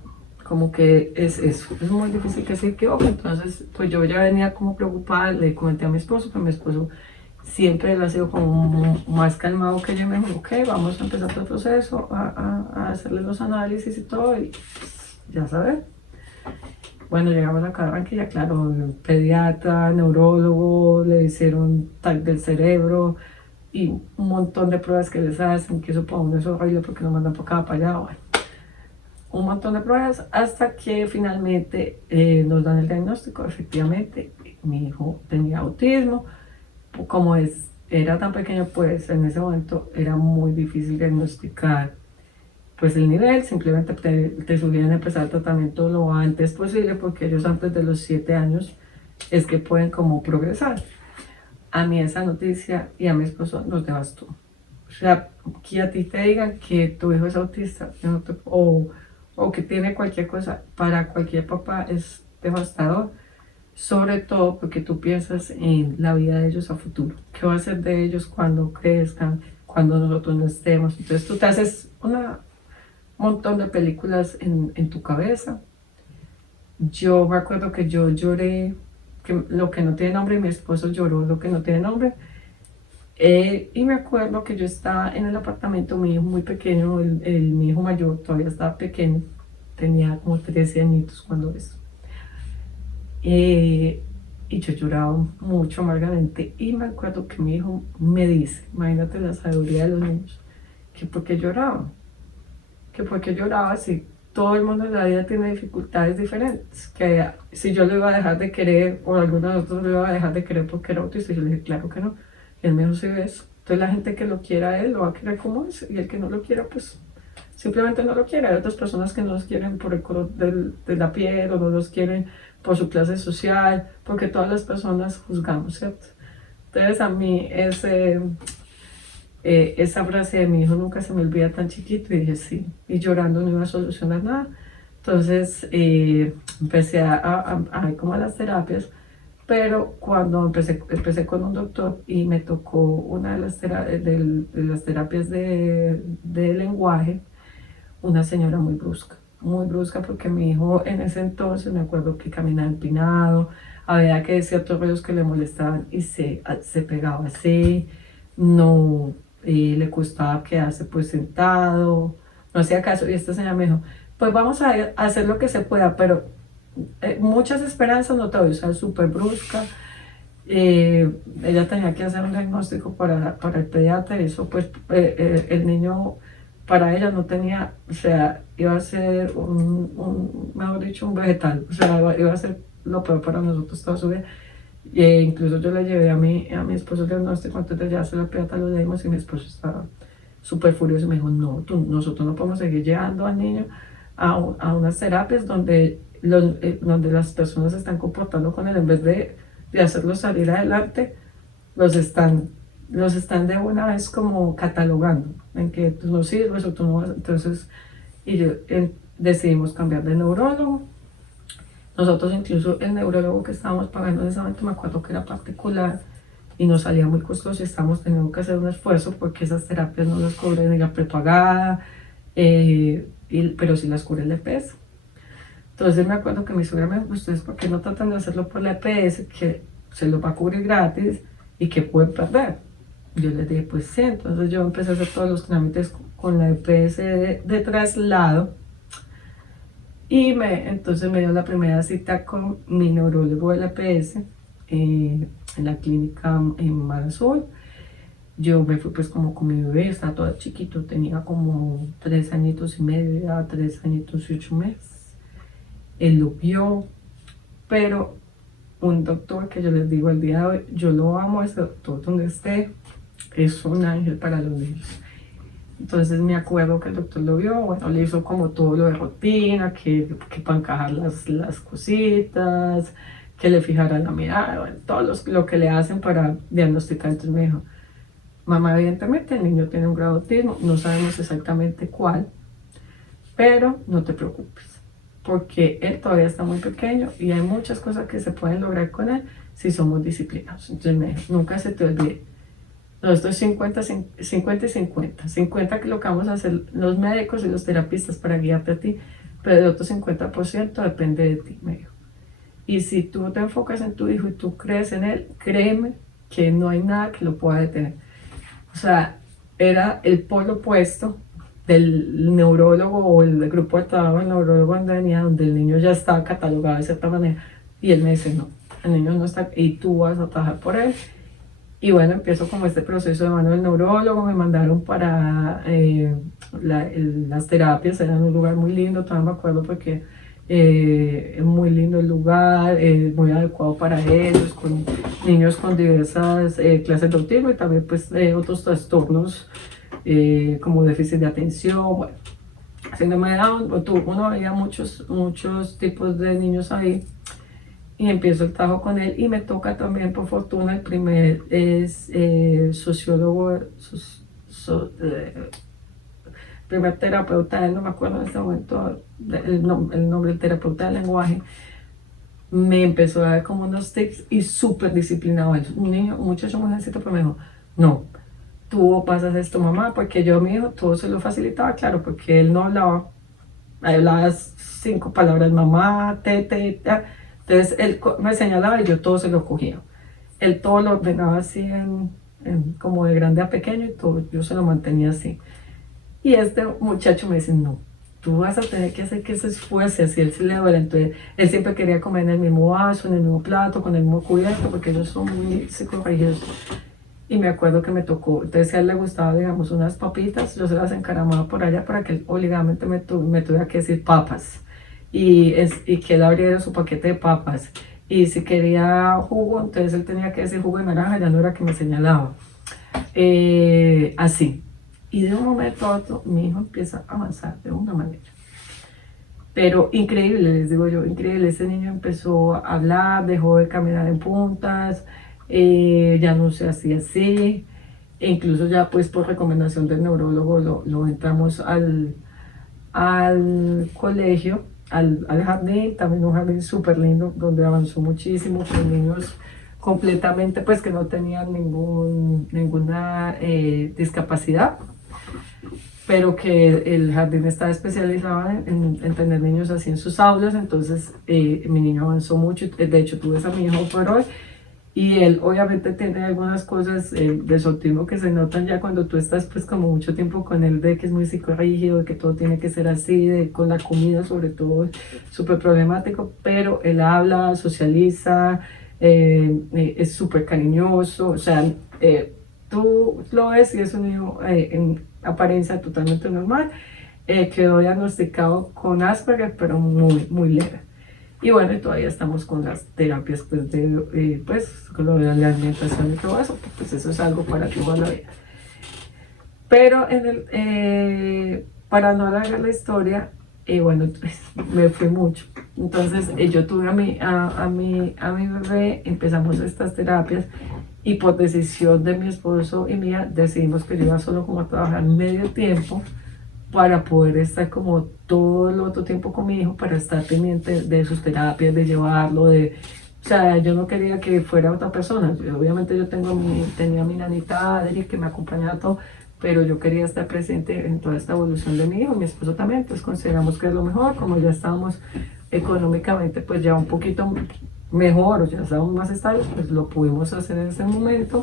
que es muy difícil que se equivoque. Entonces pues yo ya venía como preocupada, le comenté a mi esposo, pero mi esposo siempre él ha sido como más calmado que yo, me dijo, ok, vamos a empezar todo el proceso, a hacerle los análisis y todo, y ya sabes. Bueno, llegamos acá a Barranquilla, claro, pediatra, neurólogo, le hicieron TAC del cerebro y un montón de pruebas que les hacen, que eso para uno es horrible porque nos mandan por acá, para allá, bueno. Un montón de pruebas hasta que finalmente nos dan el diagnóstico. Efectivamente, mi hijo tenía autismo. Como era tan pequeño, pues en ese momento era muy difícil diagnosticar pues el nivel, simplemente te sugieren empezar el tratamiento lo antes posible porque ellos antes de los 7 años es que pueden como progresar. A mí esa noticia y a mi esposo nos devastó. O sea, que a ti te digan que tu hijo es autista o que tiene cualquier cosa, para cualquier papá es devastador, sobre todo porque tú piensas en la vida de ellos a futuro. ¿Qué va a ser de ellos cuando crezcan, cuando nosotros no estemos? Entonces tú te haces un montón de películas en tu cabeza. Yo me acuerdo que yo lloré, que lo que no tiene nombre, y mi esposo lloró lo que no tiene nombre. Y me acuerdo que yo estaba en el apartamento, mi hijo muy pequeño, mi hijo mayor todavía estaba pequeño, tenía como 13 añitos cuando eso. Y yo lloraba mucho amargamente y me acuerdo que mi hijo me dice, imagínate la sabiduría de los niños, que por qué lloraba, que por qué lloraba si todo el mundo en la vida tiene dificultades diferentes, que si yo lo iba a dejar de querer o alguno de nosotros lo iba a dejar de querer porque era autista, y yo le dije, claro que no, y él me dijo, sí ves, entonces la gente que lo quiera a él lo va a querer como es, y el que no lo quiera pues simplemente no lo quiere. Hay otras personas que no los quieren por el color de la piel o no los quieren por su clase social, porque todas las personas juzgamos, ¿cierto? Entonces a mí esa frase de mi hijo nunca se me olvida tan chiquito y dije sí, y llorando no iba a solucionar nada. Entonces empecé a ir como a las terapias, pero cuando empecé con un doctor y me tocó una de las terapias de lenguaje, una señora muy brusca porque mi hijo en ese entonces me acuerdo que caminaba empinado, había que ciertos ruidos que le molestaban y se pegaba así, no le costaba quedarse pues sentado, no hacía caso. Y esta señora me dijo, pues vamos a hacer lo que se pueda, pero muchas esperanzas no te doy, o sea, súper brusca. Ella tenía que hacer un diagnóstico para el pediatra y eso pues el niño para ella no tenía, o sea, iba a ser mejor dicho, un vegetal, o sea, iba a ser lo peor para nosotros toda su vida. Incluso yo le llevé a mi esposo el diagnóstico antes de llevarse la pediatra, lo leímos y mi esposo estaba súper furioso y me dijo, no, nosotros no podemos seguir llevando al niño a unas terapias donde las personas se están comportando con él en vez de hacerlos salir adelante, los están, los están de una vez como catalogando, en que tú no sirves o tú no vas. Entonces, decidimos cambiar de neurólogo. Nosotros incluso el neurólogo que estábamos pagando en ese momento, me acuerdo que era particular y nos salía muy costoso y estábamos teniendo que hacer un esfuerzo porque esas terapias no las cubre ni la prepagada, pero sí las cubre el EPS. Entonces me acuerdo que mi suegra me dijo, ustedes por qué no tratan de hacerlo por la EPS, que se lo va a cubrir gratis y que pueden perder. Yo les dije, pues sí. Entonces yo empecé a hacer todos los trámites con la EPS de traslado y entonces me dio la primera cita con mi neurólogo de la EPS en la clínica en Mar Azul. Yo me fui pues como con mi bebé, estaba todo chiquito, tenía como 3 añitos y medio, ya 3 añitos y 8 meses. Él lo vio, pero un doctor que yo les digo el día de hoy, yo lo amo, ese doctor donde esté, es un ángel para los niños. Entonces me acuerdo que el doctor lo vio, bueno, le hizo como todo lo de rutina, que para encajar las cositas, que le fijara la mirada, bueno, todo lo que le hacen para diagnosticar. Entonces me dijo, mamá, evidentemente el niño tiene un grado de autismo, no sabemos exactamente cuál, pero no te preocupes, porque él todavía está muy pequeño y hay muchas cosas que se pueden lograr con él si somos disciplinados. Entonces me dijo, nunca se te olvide, esto es 50 y 50. 50 que lo que vamos a hacer los médicos y los terapistas para guiarte a ti, pero el otro 50% depende de ti, me dijo. Y si tú te enfocas en tu hijo y tú crees en él, créeme que no hay nada que lo pueda detener. O sea, era el polo opuesto del neurólogo o el grupo de trabajo del neurólogo donde venía, donde el niño ya estaba catalogado de cierta manera. Y él me dice, no, el niño no está, y tú vas a trabajar por él. Y bueno, empiezo como este proceso de mano del neurólogo, me mandaron para las terapias, era un lugar muy lindo, todavía me acuerdo porque es muy lindo el lugar, muy adecuado para ellos, con niños con diversas clases de autismo y también pues otros trastornos como déficit de atención. Bueno, síndrome de Down, uno veía muchos tipos de niños ahí y empiezo el trabajo con él y me toca también por fortuna el primer sociólogo, primer terapeuta, él no me acuerdo en este momento el nombre del terapeuta del lenguaje. Me empezó a dar como unos tips y súper disciplinado. Un niño, un muchacho muy jovencito, pero me dijo, no, tú pasas esto, mamá, porque yo a mi hijo todo se lo facilitaba, claro, porque él no hablaba, hablaba 5 palabras, mamá, te. Entonces él me señalaba y yo todo se lo cogía. Él todo lo ordenaba así como de grande a pequeño y todo, yo se lo mantenía así. Y este muchacho me dice, no, tú vas a tener que hacer que se esfuerce, así él se le duele. Entonces él siempre quería comer en el mismo vaso, en el mismo plato, con el mismo cubierto, porque ellos son muy psicorreligiosos. Y me acuerdo que me tocó, entonces a él le gustaba, digamos, unas papitas, yo se las encaramaba por allá para que él obligadamente me tuviera que decir papas. Y que él abriera su paquete de papas. Y si quería jugo, entonces él tenía que decir jugo de naranja, ya no era que me señalaba. Así. Y de un momento a otro, mi hijo empieza a avanzar de una manera. Pero increíble, les digo yo, increíble. Ese niño empezó a hablar, dejó de caminar en puntas, ya no se hacía así. E incluso ya pues por recomendación del neurólogo lo entramos al colegio, al jardín, también un jardín súper lindo, donde avanzó muchísimo, con niños completamente pues que no tenían ninguna discapacidad. pero que el jardín está especializado en tener niños así en sus aulas, entonces mi niño avanzó mucho, de hecho tuve a mi hijo por hoy, y él obviamente tiene algunas cosas de su autismo que se notan ya cuando tú estás pues como mucho tiempo con él, de que es muy psicorrígido, de que todo tiene que ser así, de, con la comida sobre todo, súper problemático, pero él habla, socializa, es súper cariñoso, o sea, tú lo ves y es un niño en apariencia totalmente normal, quedó diagnosticado con Asperger, pero muy leve. Y bueno, y todavía estamos con las terapias, pues, pues con lo de la alimentación y todo eso, pues eso es algo para toda la vida. Pero para no alargar la historia, bueno, pues, me fui mucho. Entonces, yo tuve a mi bebé, empezamos estas terapias y por decisión de mi esposo y mía, decidimos que yo iba solo como a trabajar medio tiempo para poder estar como todo el otro tiempo con mi hijo, para estar pendiente de sus terapias, de llevarlo, o sea, yo no quería que fuera otra persona. Obviamente yo tenía mi nanita Adri que me acompañaba todo, pero yo quería estar presente en toda esta evolución de mi hijo, mi esposo también, entonces consideramos que es lo mejor, como ya estábamos económicamente pues ya un poquito mejor, o ya estábamos más estables, pues lo pudimos hacer en ese momento.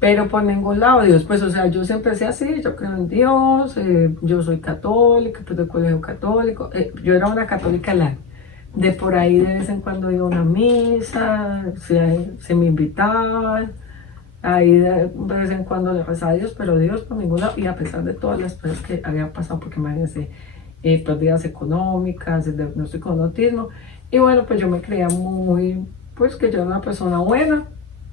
Pero por ningún lado Dios, pues o sea, yo siempre decía así, yo creo en Dios, yo soy católica, pues de colegio católico, yo era una católica light, de por ahí de vez en cuando iba a una misa, se me invitaban, ahí de vez en cuando le rezaba a Dios, pero Dios por ningún lado, y a pesar de todas las cosas que habían pasado, porque imagínense, pérdidas económicas, el diagnóstico de autismo, y bueno, pues yo me creía pues que yo era una persona buena,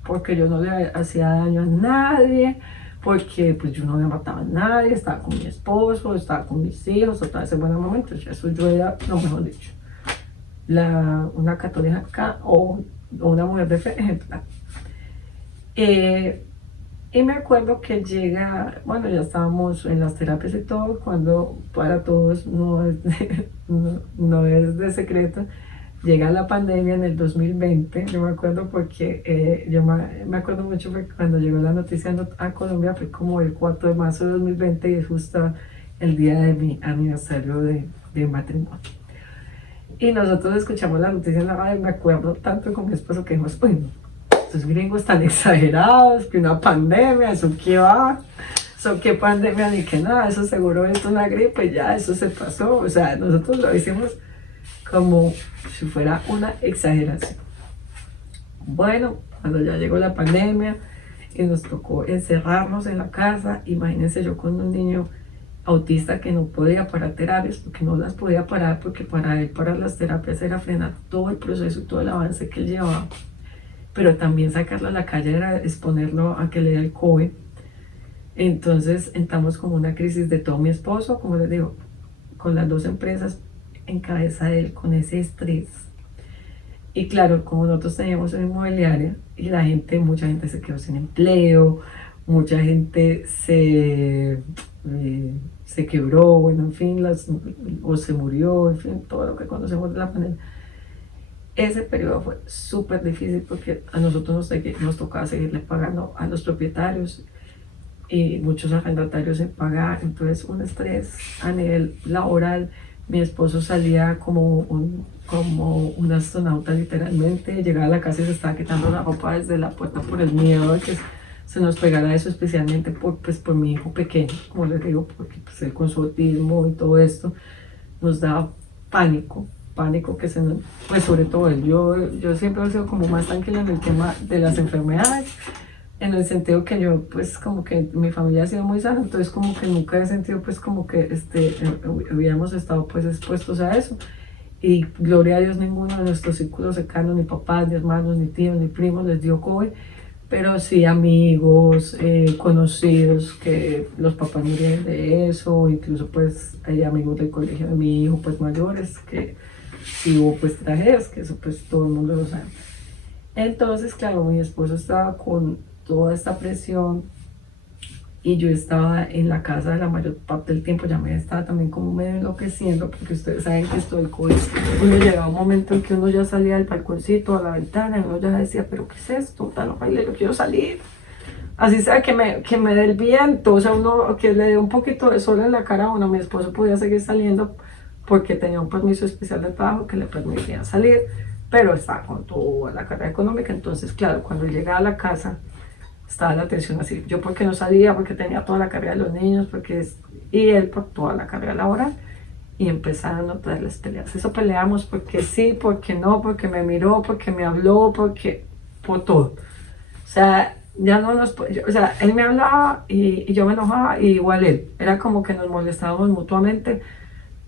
porque yo no le hacía daño a nadie, porque pues yo no le mataba a nadie, estaba con mi esposo, estaba con mis hijos, trataba de ser buena mamá, entonces eso yo era, lo mejor dicho, una católica o una mujer de fe ejemplar. Y me acuerdo que llega, bueno, ya estábamos en las terapias y todo, cuando para todos no es de secreto, llega la pandemia en el 2020, yo me acuerdo porque yo me acuerdo mucho porque cuando llegó la noticia a Colombia fue como el 4 de marzo de 2020 y es justo el día de mi aniversario de matrimonio. Y nosotros escuchamos la noticia en la radio y me acuerdo tanto con mi esposo que dijimos, uy, estos gringos tan exagerados, que una pandemia, eso qué va, eso qué pandemia ni qué nada, eso seguro es una gripe, ya eso se pasó, o sea, nosotros lo hicimos como si fuera una exageración. Bueno, cuando ya llegó la pandemia y nos tocó encerrarnos en la casa, imagínense yo con un niño autista que no podía parar terapias, porque no las podía parar, porque para él parar las terapias era frenar todo el proceso y todo el avance que él llevaba, pero también sacarlo a la calle era exponerlo a que le dé el COVID. Entonces entramos como una crisis de todo mi esposo, como les digo, con las dos empresas en cabeza de él, con ese estrés. Y claro, como nosotros teníamos una inmobiliaria y mucha gente se quedó sin empleo, mucha gente se quebró, bueno, en fin, o se murió, en fin, todo lo que conocemos de la pandemia. Ese periodo fue súper difícil porque a nosotros nos tocaba seguirle pagando a los propietarios y muchos arrendatarios en pagar, entonces un estrés a nivel laboral. Mi esposo salía como un astronauta literalmente, llegaba a la casa y se estaba quitando la ropa desde la puerta por el miedo de que se nos pegara eso, especialmente por mi hijo pequeño, como les digo, porque pues, él con su autismo y todo esto nos daba pánico que pues sobre todo él, yo siempre he sido como más tranquila en el tema de las enfermedades, en el sentido que yo pues como que mi familia ha sido muy sana, entonces como que nunca he sentido pues como que hubiéramos estado pues expuestos a eso, y gloria a Dios ninguno de nuestros círculos cercanos, ni papás, ni hermanos, ni tíos, ni primos les dio COVID, pero sí amigos, conocidos que los papás murieron de eso, incluso pues hay amigos del colegio de mi hijo pues mayores que sí hubo pues tragedias, que eso pues todo el mundo lo sabe. Entonces claro, mi esposo estaba con toda esta presión y yo estaba en la casa la mayor parte del tiempo, ya me estaba también como medio enloqueciendo, porque ustedes saben que esto del COVID, uno llegaba un momento en que uno ya salía del balconcito a la ventana y uno ya decía, pero ¿qué es esto? Tan baile, yo quiero salir así sea que me dé el viento, o sea, uno que le dé un poquito de sol en la cara a uno. Mi esposo podía seguir saliendo porque tenía un permiso especial de trabajo que le permitía salir, pero estaba con toda la carga económica. Entonces, claro, cuando llegaba a la casa estaba la tensión así. Yo porque no salía, porque tenía toda la carga de los niños, y él por toda la carga laboral. Y empezaron otra vez las peleas. Eso peleamos porque sí, porque no, porque me miró, porque me habló, por todo. O sea, ya no nos, o sea, él me hablaba y yo me enojaba y igual él. Era como que nos molestábamos mutuamente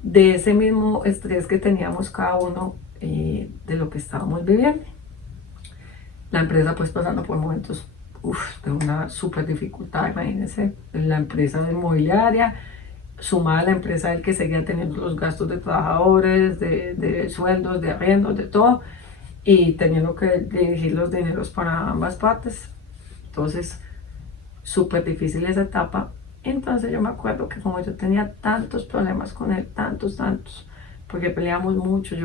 de ese mismo estrés que teníamos cada uno de lo que estábamos viviendo. La empresa pues pasando por momentos de una súper dificultad, imagínense, la empresa de inmobiliaria, sumada a la empresa del que seguía teniendo los gastos de trabajadores, de sueldos, de arriendos, de todo, y teniendo que dirigir los dineros para ambas partes. Entonces, súper difícil esa etapa. Entonces yo me acuerdo que como yo tenía tantos problemas con él, tantos, porque peleamos mucho,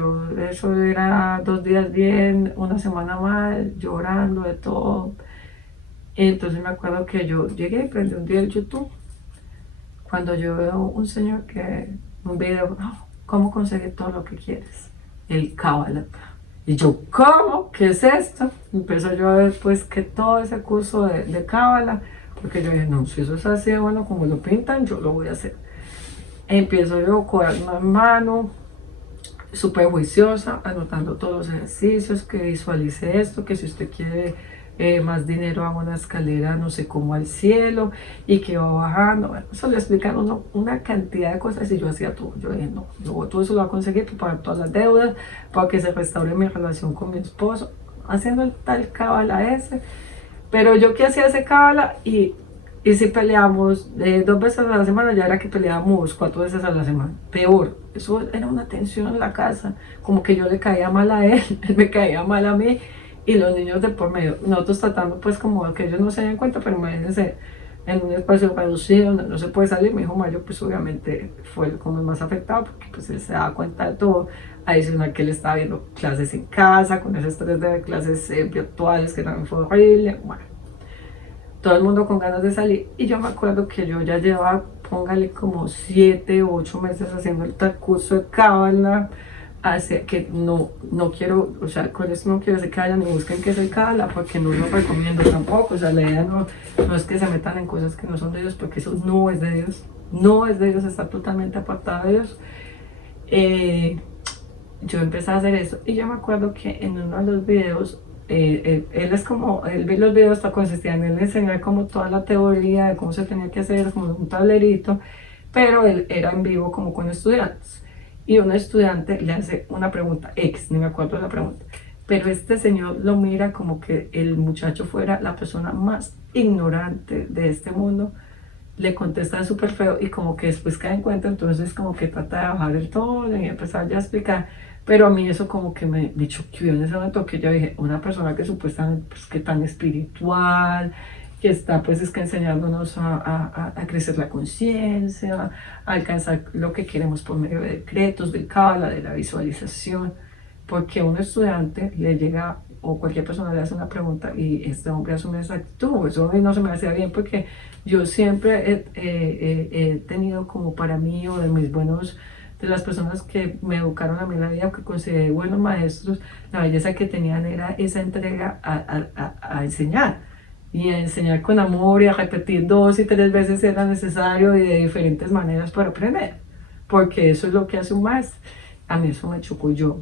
eso era 2 días bien, una semana mal, llorando de todo. Entonces me acuerdo que yo llegué y prendí un día el YouTube, cuando yo veo un señor un video, "Oh, ¿cómo conseguir todo lo que quieres? El Cábala". Y yo, ¿cómo? ¿Qué es esto? Empiezo yo a ver pues que todo ese curso de Cábala, porque yo dije, no, si eso es así, bueno, como lo pintan, yo lo voy a hacer. Empiezo yo con una mano, súper juiciosa, anotando todos los ejercicios, que visualice esto, que si usted quiere más dinero haga una escalera, no sé cómo al cielo, y que va bajando. Bueno, eso le explican uno una cantidad de cosas y yo hacía todo. Yo dije, no, yo todo eso lo voy a conseguir para pagar todas las deudas, para que se restaure mi relación con mi esposo, haciendo el tal cábala ese. Pero yo que hacía ese cábala y si peleamos 2 veces a la semana, ya era que peleábamos 4 veces a la semana. Peor, eso era una tensión en la casa, como que yo le caía mal a él, él me caía mal a mí y los niños de por medio. Nosotros tratando pues como que ellos no se den cuenta, pero imagínense en un espacio reducido donde no se puede salir. Mi hijo mayor pues obviamente fue como el más afectado porque pues él se daba cuenta de todo. Adicional que él estaba viendo clases en casa, con ese estrés de clases virtuales que también fue horrible. Bueno, todo el mundo con ganas de salir. Y yo me acuerdo que yo ya llevaba, póngale como 7 u 8 meses haciendo el tal curso de cábala, hace que no quiero, o sea, con esto no quiero decir que vayan y busquen qué es el cábala, porque no lo recomiendo tampoco. O sea, la idea no es que se metan en cosas que no son de Dios, porque eso no es de Dios, no es de Dios, está totalmente apartado de Dios. Yo empecé a hacer eso y yo me acuerdo que en uno de los videos, él es como, él ve los videos, consistían en él enseñar como toda la teoría de cómo se tenía que hacer, como un tablerito, pero él era en vivo como con estudiantes. Y un estudiante le hace una pregunta, ni me acuerdo de la pregunta, pero este señor lo mira como que el muchacho fuera la persona más ignorante de este mundo, le contesta súper feo y como que después cae en cuenta, entonces como que trata de bajar el tono y empezar ya a explicar. Pero a mí eso como que me choqueó en ese momento, que yo dije, una persona que supuestamente pues que tan espiritual, que está pues es que enseñándonos a crecer la conciencia, a alcanzar lo que queremos por medio de decretos, del cábala, de la visualización, porque un estudiante le llega o cualquier persona le hace una pregunta y este hombre asume esa actitud. Eso a mí no se me hacía bien porque yo siempre he tenido como para mí o de mis buenos, de las personas que me educaron a mí en la vida, que consideré buenos maestros, la belleza que tenían era esa entrega a enseñar. Y a enseñar con amor y a repetir 2 y 3 veces si era necesario y de diferentes maneras para aprender. Porque eso es lo que hace un maestro. A mí eso me chocó. Yo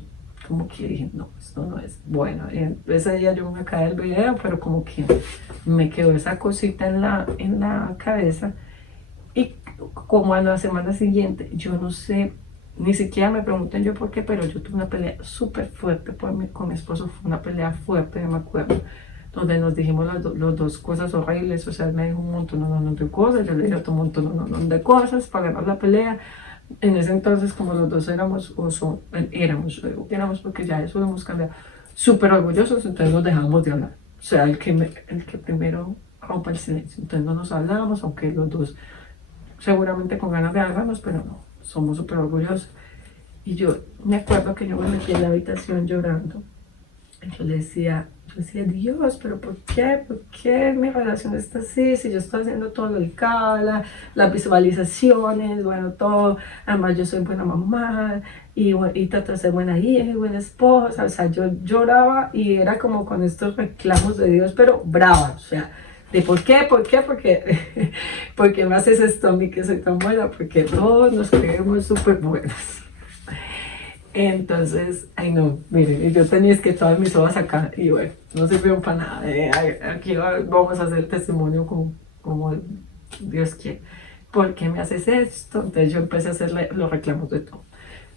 como que dije, no, esto no es bueno. Y ese día yo me caí del video, pero como que me quedó esa cosita en la cabeza. Y como a la semana siguiente, yo no sé, ni siquiera me pregunten yo por qué, pero yo tuve una pelea súper fuerte con mi esposo. Fue una pelea fuerte, yo me acuerdo, donde nos dijimos las dos cosas horribles. O sea, él me dijo un montón de cosas, yo le dije otro montón de cosas para ganar la pelea. En ese entonces, como los dos éramos, éramos porque ya eso lo hemos cambiado, súper orgullosos, entonces nos dejamos de hablar. O sea, el que primero rompa el silencio. Entonces no nos hablábamos, aunque los dos seguramente con ganas de hablarnos, pero no, somos súper orgullosos. Y yo me acuerdo que yo me metí en la habitación llorando. Y yo le decía, Yo decía, Dios, pero ¿por qué? ¿Por qué mi relación está así? Si yo estoy haciendo todo lo del Kabbalah, las visualizaciones, bueno, todo. Además, yo soy buena mamá y trato de ser buena hija y buena esposa. O sea, yo lloraba y era como con estos reclamos de Dios, pero brava. O sea, de por qué, porque, porque me haces esto a mí que soy tan buena, porque todos nos creemos súper buenos. Entonces, ay no, miren, yo tenía es que todas mis ojas acá y bueno, no sirvieron para nada. Aquí vamos a hacer testimonio como Dios quiere. ¿Por qué me haces esto? Entonces yo empecé a hacerle los reclamos de todo.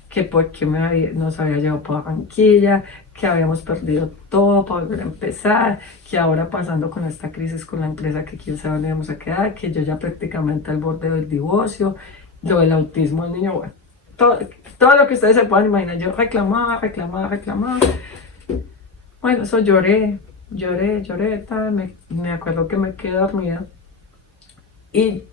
Que por qué nos había llevado para Barranquilla, que habíamos perdido todo para volver a empezar, que ahora pasando con esta crisis con la empresa que quién sabe dónde íbamos a quedar, que yo ya prácticamente al borde del divorcio, lo del autismo del niño, bueno, todo lo que ustedes se puedan imaginar. Yo reclamaba. Bueno, eso lloré, tal. Me acuerdo que me quedé dormida. Y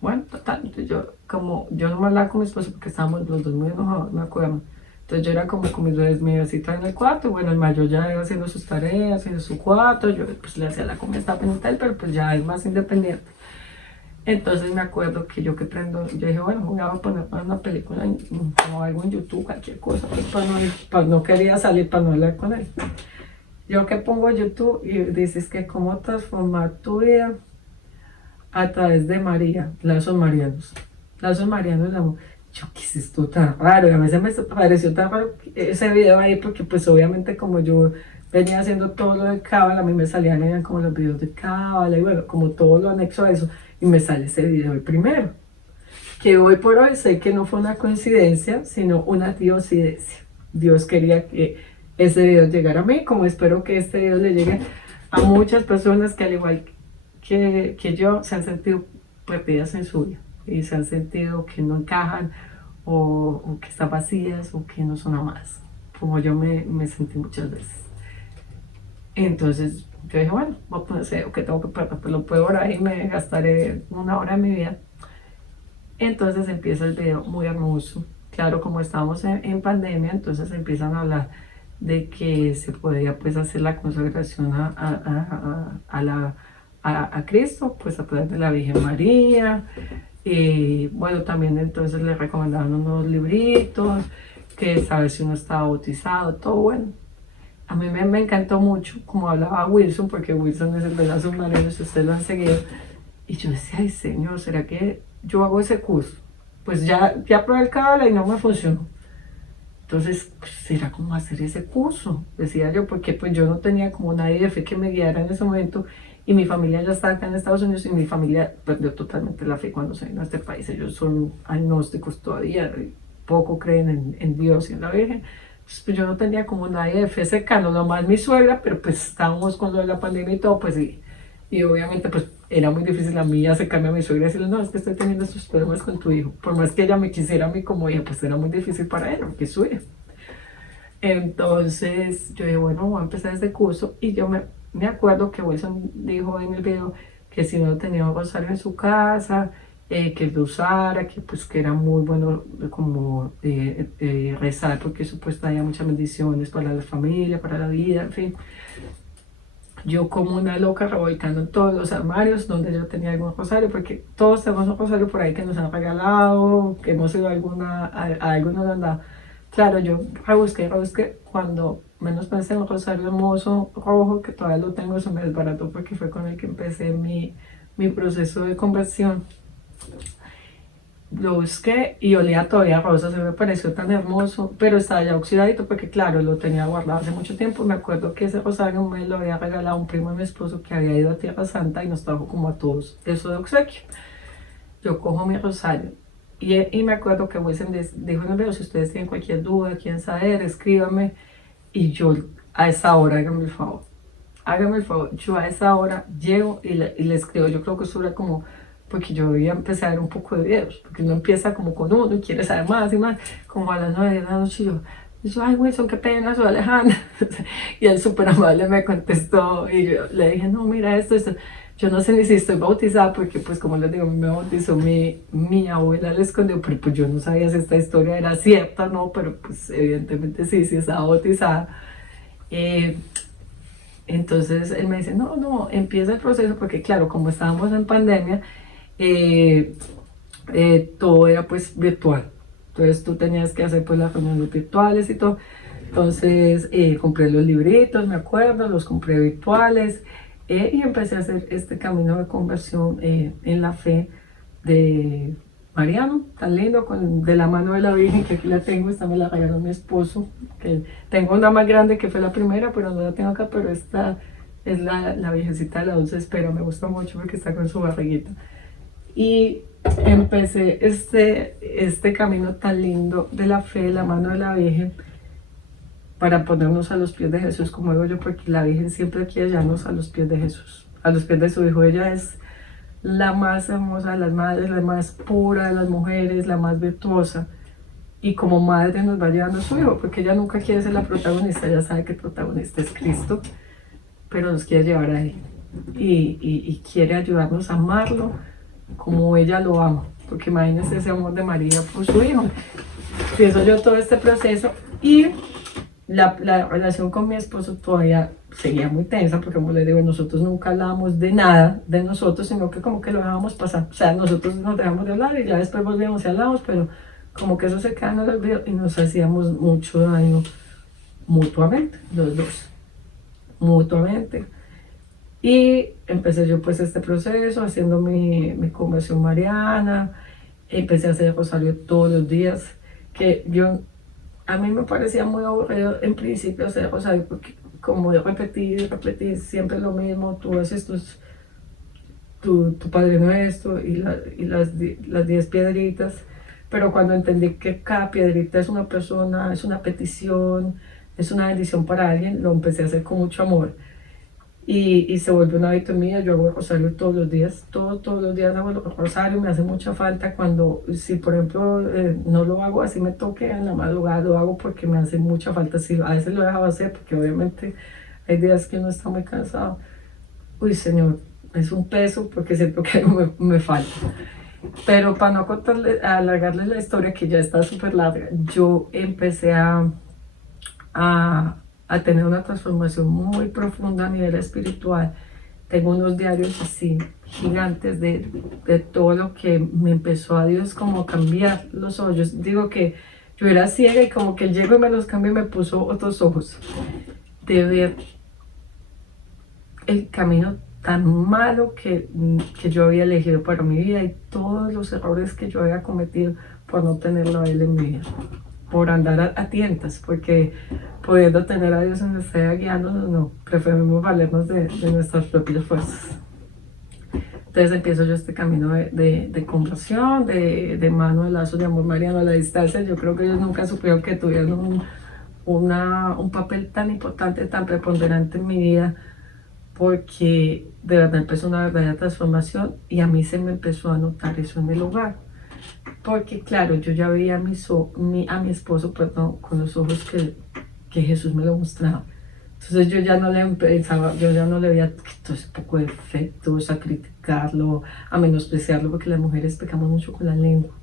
bueno, total, yo no me hablaba con mi esposo porque estábamos los dos muy enojados, me acuerdo. Entonces yo era como con mi bebecita en el cuarto, bueno, el mayor ya iba haciendo sus tareas, haciendo su cuarto, yo pues le hacía la comida, estaba pendiente, pero pues ya es más independiente. Entonces me acuerdo que yo dije, bueno, voy a poner una película o algo en YouTube, cualquier cosa, pues no quería salir para no hablar con él. Yo que pongo YouTube y dices que cómo transformar tu vida a través de María, Lazos Marianos. Lazos Marianos, yo, ¿qué es esto tan raro? Y a veces me pareció tan raro ese video ahí porque pues obviamente como yo venía haciendo todo lo de Cábala, a mí me salían como los videos de Cábala y bueno, como todo lo anexo a eso, y me sale ese video el primero. Que hoy por hoy sé que no fue una coincidencia, sino una diosidencia. Dios quería que ese video llegara a mí, como espero que este video le llegue a muchas personas que al igual que yo se han sentido perdidas en su vida y se han sentido que no encajan o que están vacías o que no son amadas, como yo me sentí muchas veces. Entonces yo dije, bueno, voy a poner que tengo que perder, pues lo puedo orar y me gastaré una hora de mi vida. Entonces empieza el video muy hermoso. Claro, como estábamos en pandemia, entonces empiezan a hablar de que se podía pues hacer la consagración a Cristo, pues a través de la Virgen María. Y bueno, también entonces le recomendaban unos libritos, que saber si uno estaba bautizado, todo bueno. A mí me encantó mucho como hablaba Wilson, porque Wilson es el de las submarinos, si ustedes lo han seguido. Y yo decía, ay señor, ¿será que yo hago ese curso? Pues ya probé el Kabbalah y no me funcionó. Entonces, pues, ¿será cómo hacer ese curso? Decía yo, porque pues yo no tenía como nadie de fe que me guiara en ese momento y mi familia ya estaba acá en Estados Unidos y mi familia perdió totalmente la fe cuando se vino a este país. Ellos son agnósticos todavía, poco creen en Dios y en la Virgen. Pues yo no tenía como nadie de fe cercano, nomás mi suegra, pero pues estábamos con lo de la pandemia y todo, pues sí. Y obviamente pues era muy difícil a mí acercarme a mi suegra y decirle, no, es que estoy teniendo estos problemas con tu hijo. Por más que ella me quisiera a mí como hija, pues era muy difícil para ella, porque es su hija. Entonces yo dije, bueno, voy a empezar este curso y yo me acuerdo que Wilson dijo en el video que si no tenía un rosario en su casa, que lo usara, que pues que era muy bueno como rezar porque supuestamente había muchas bendiciones para la familia, para la vida, en fin. Yo como una loca revolcando en todos los armarios donde yo tenía algún rosario, porque todos tenemos un rosario por ahí que nos han regalado, que hemos ido a alguna andada. Claro, yo rebusqué, cuando menos pensé en un rosario hermoso, rojo, que todavía lo tengo, se me desbarató porque fue con el que empecé mi proceso de conversión. Lo busqué y olía todavía rosa, se me pareció tan hermoso, pero estaba ya oxidadito porque claro, lo tenía guardado hace mucho tiempo. Me acuerdo que ese rosario me lo había regalado un primo de mi esposo que había ido a Tierra Santa y nos trajo como a todos eso de obsequio. Yo cojo mi rosario y me acuerdo que Wilson dijo en el video, si ustedes tienen cualquier duda, quieren saber, escríbame. Y yo a esa hora, hágame el favor, yo a esa hora llego y le escribo. Yo creo que eso era como, porque yo ya empecé a ver un poco de videos, porque uno empieza como con uno y quiere saber más y más, como a las 9 de la noche y yo, ay Wilson, qué pena, soy Alejandra. Y él súper amable me contestó y yo le dije, no, mira esto. Yo no sé ni si estoy bautizada, porque pues como les digo, me bautizó mi abuela, le escondió, pero pues yo no sabía si esta historia era cierta o no, pero pues evidentemente sí estaba bautizada. Entonces él me dice, no, no, empieza el proceso, porque claro, como estábamos en pandemia, eh, todo era pues virtual. Entonces tú tenías que hacer pues las reuniones virtuales y todo. Entonces compré los libritos, me acuerdo, los compré virtuales y empecé a hacer este camino de conversión en la fe de Mariano, tan lindo, de la mano de la Virgen, que aquí la tengo, esta me la regaló mi esposo, que tengo una más grande que fue la primera, pero no la tengo acá, pero esta es la Virgencita de la Dulce Espera, me gusta mucho porque está con su barriguita. Y empecé este camino tan lindo de la fe, de la mano de la Virgen, para ponernos a los pies de Jesús, como digo yo, porque la Virgen siempre quiere hallarnos a los pies de Jesús, a los pies de su Hijo. Ella es la más hermosa de las madres, la más pura de las mujeres, la más virtuosa. Y como madre nos va llevando a su Hijo, porque ella nunca quiere ser la protagonista, ella sabe que el protagonista es Cristo, pero nos quiere llevar a Él. Y quiere ayudarnos a amarlo como ella lo ama, porque imagínense ese amor de María por su Hijo. Empiezo yo todo este proceso y la relación con mi esposo todavía seguía muy tensa, porque como les digo, nosotros nunca hablábamos de nada de nosotros, sino que como que lo dejábamos pasar. O sea, nosotros nos dejamos de hablar y ya después volvíamos y hablamos, pero como que eso se queda en el olvido y nos hacíamos mucho daño mutuamente, los dos, mutuamente. Y empecé yo pues este proceso haciendo mi conversión mariana, empecé a hacer rosario todos los días, que yo a mí me parecía muy aburrido en principio hacer rosario, porque como de repetir siempre lo mismo, tú haces tu Padre Nuestro y las 10 piedritas, pero cuando entendí que cada piedrita es una persona, es una petición, es una bendición para alguien, lo empecé a hacer con mucho amor. Y se vuelve un hábito mío, yo hago el rosario todos los días, todos los días hago el rosario, me hace mucha falta cuando, si por ejemplo no lo hago así me toque en la madrugada, lo hago porque me hace mucha falta, si a veces lo he dejado hacer porque obviamente hay días que uno está muy cansado, uy Señor, es un peso porque siento que algo me falta. Pero para no alargarles la historia que ya está súper larga, yo empecé a, a tener una transformación muy profunda a nivel espiritual. Tengo unos diarios así gigantes de todo lo que me empezó a Dios como a cambiar los ojos. Yo digo que yo era ciega y como que Él llegó y me los cambió y me puso otros ojos. De ver el camino tan malo que yo había elegido para mi vida y todos los errores que yo había cometido por no tenerlo a Él en mi vida, por andar a tientas, porque pudiendo tener a Dios en nuestra vida guiándonos, no, preferimos valernos de nuestras propias fuerzas. Entonces empiezo yo este camino de conversión, de mano de lazos de amor mariano a la distancia. Yo creo que ellos nunca supieron que tuvieron un papel tan importante, tan preponderante en mi vida, porque de verdad empezó una verdadera transformación y a mí se me empezó a notar eso en el hogar. Porque claro, yo ya veía a mi esposo, perdón, con los ojos que Jesús me lo mostraba. Entonces yo ya no le empezaba, yo ya no le veía todo ese poco de defectos, a criticarlo, a menospreciarlo, porque las mujeres pecamos mucho con la lengua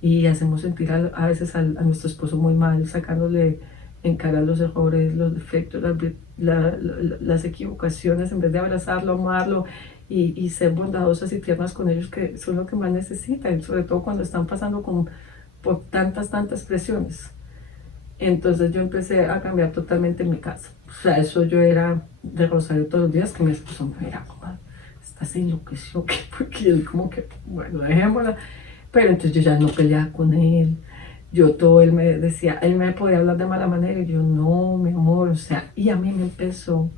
y hacemos sentir a veces a nuestro esposo muy mal, sacándole en cara los errores, los defectos, las equivocaciones, en vez de abrazarlo, amarlo y ser bondadosas y tiernas con ellos, que son lo que más necesitan, sobre todo cuando están pasando por tantas presiones. Entonces yo empecé a cambiar totalmente mi casa. O sea, eso yo era de rosario todos los días, que mi esposo me era como, estás enloqueció, ¿qué? Porque él como que, bueno, dejémosla. Pero entonces yo ya no peleaba con él. Yo todo, él me decía, él me podía hablar de mala manera y yo no, mi amor, o sea, y a mí me empezó,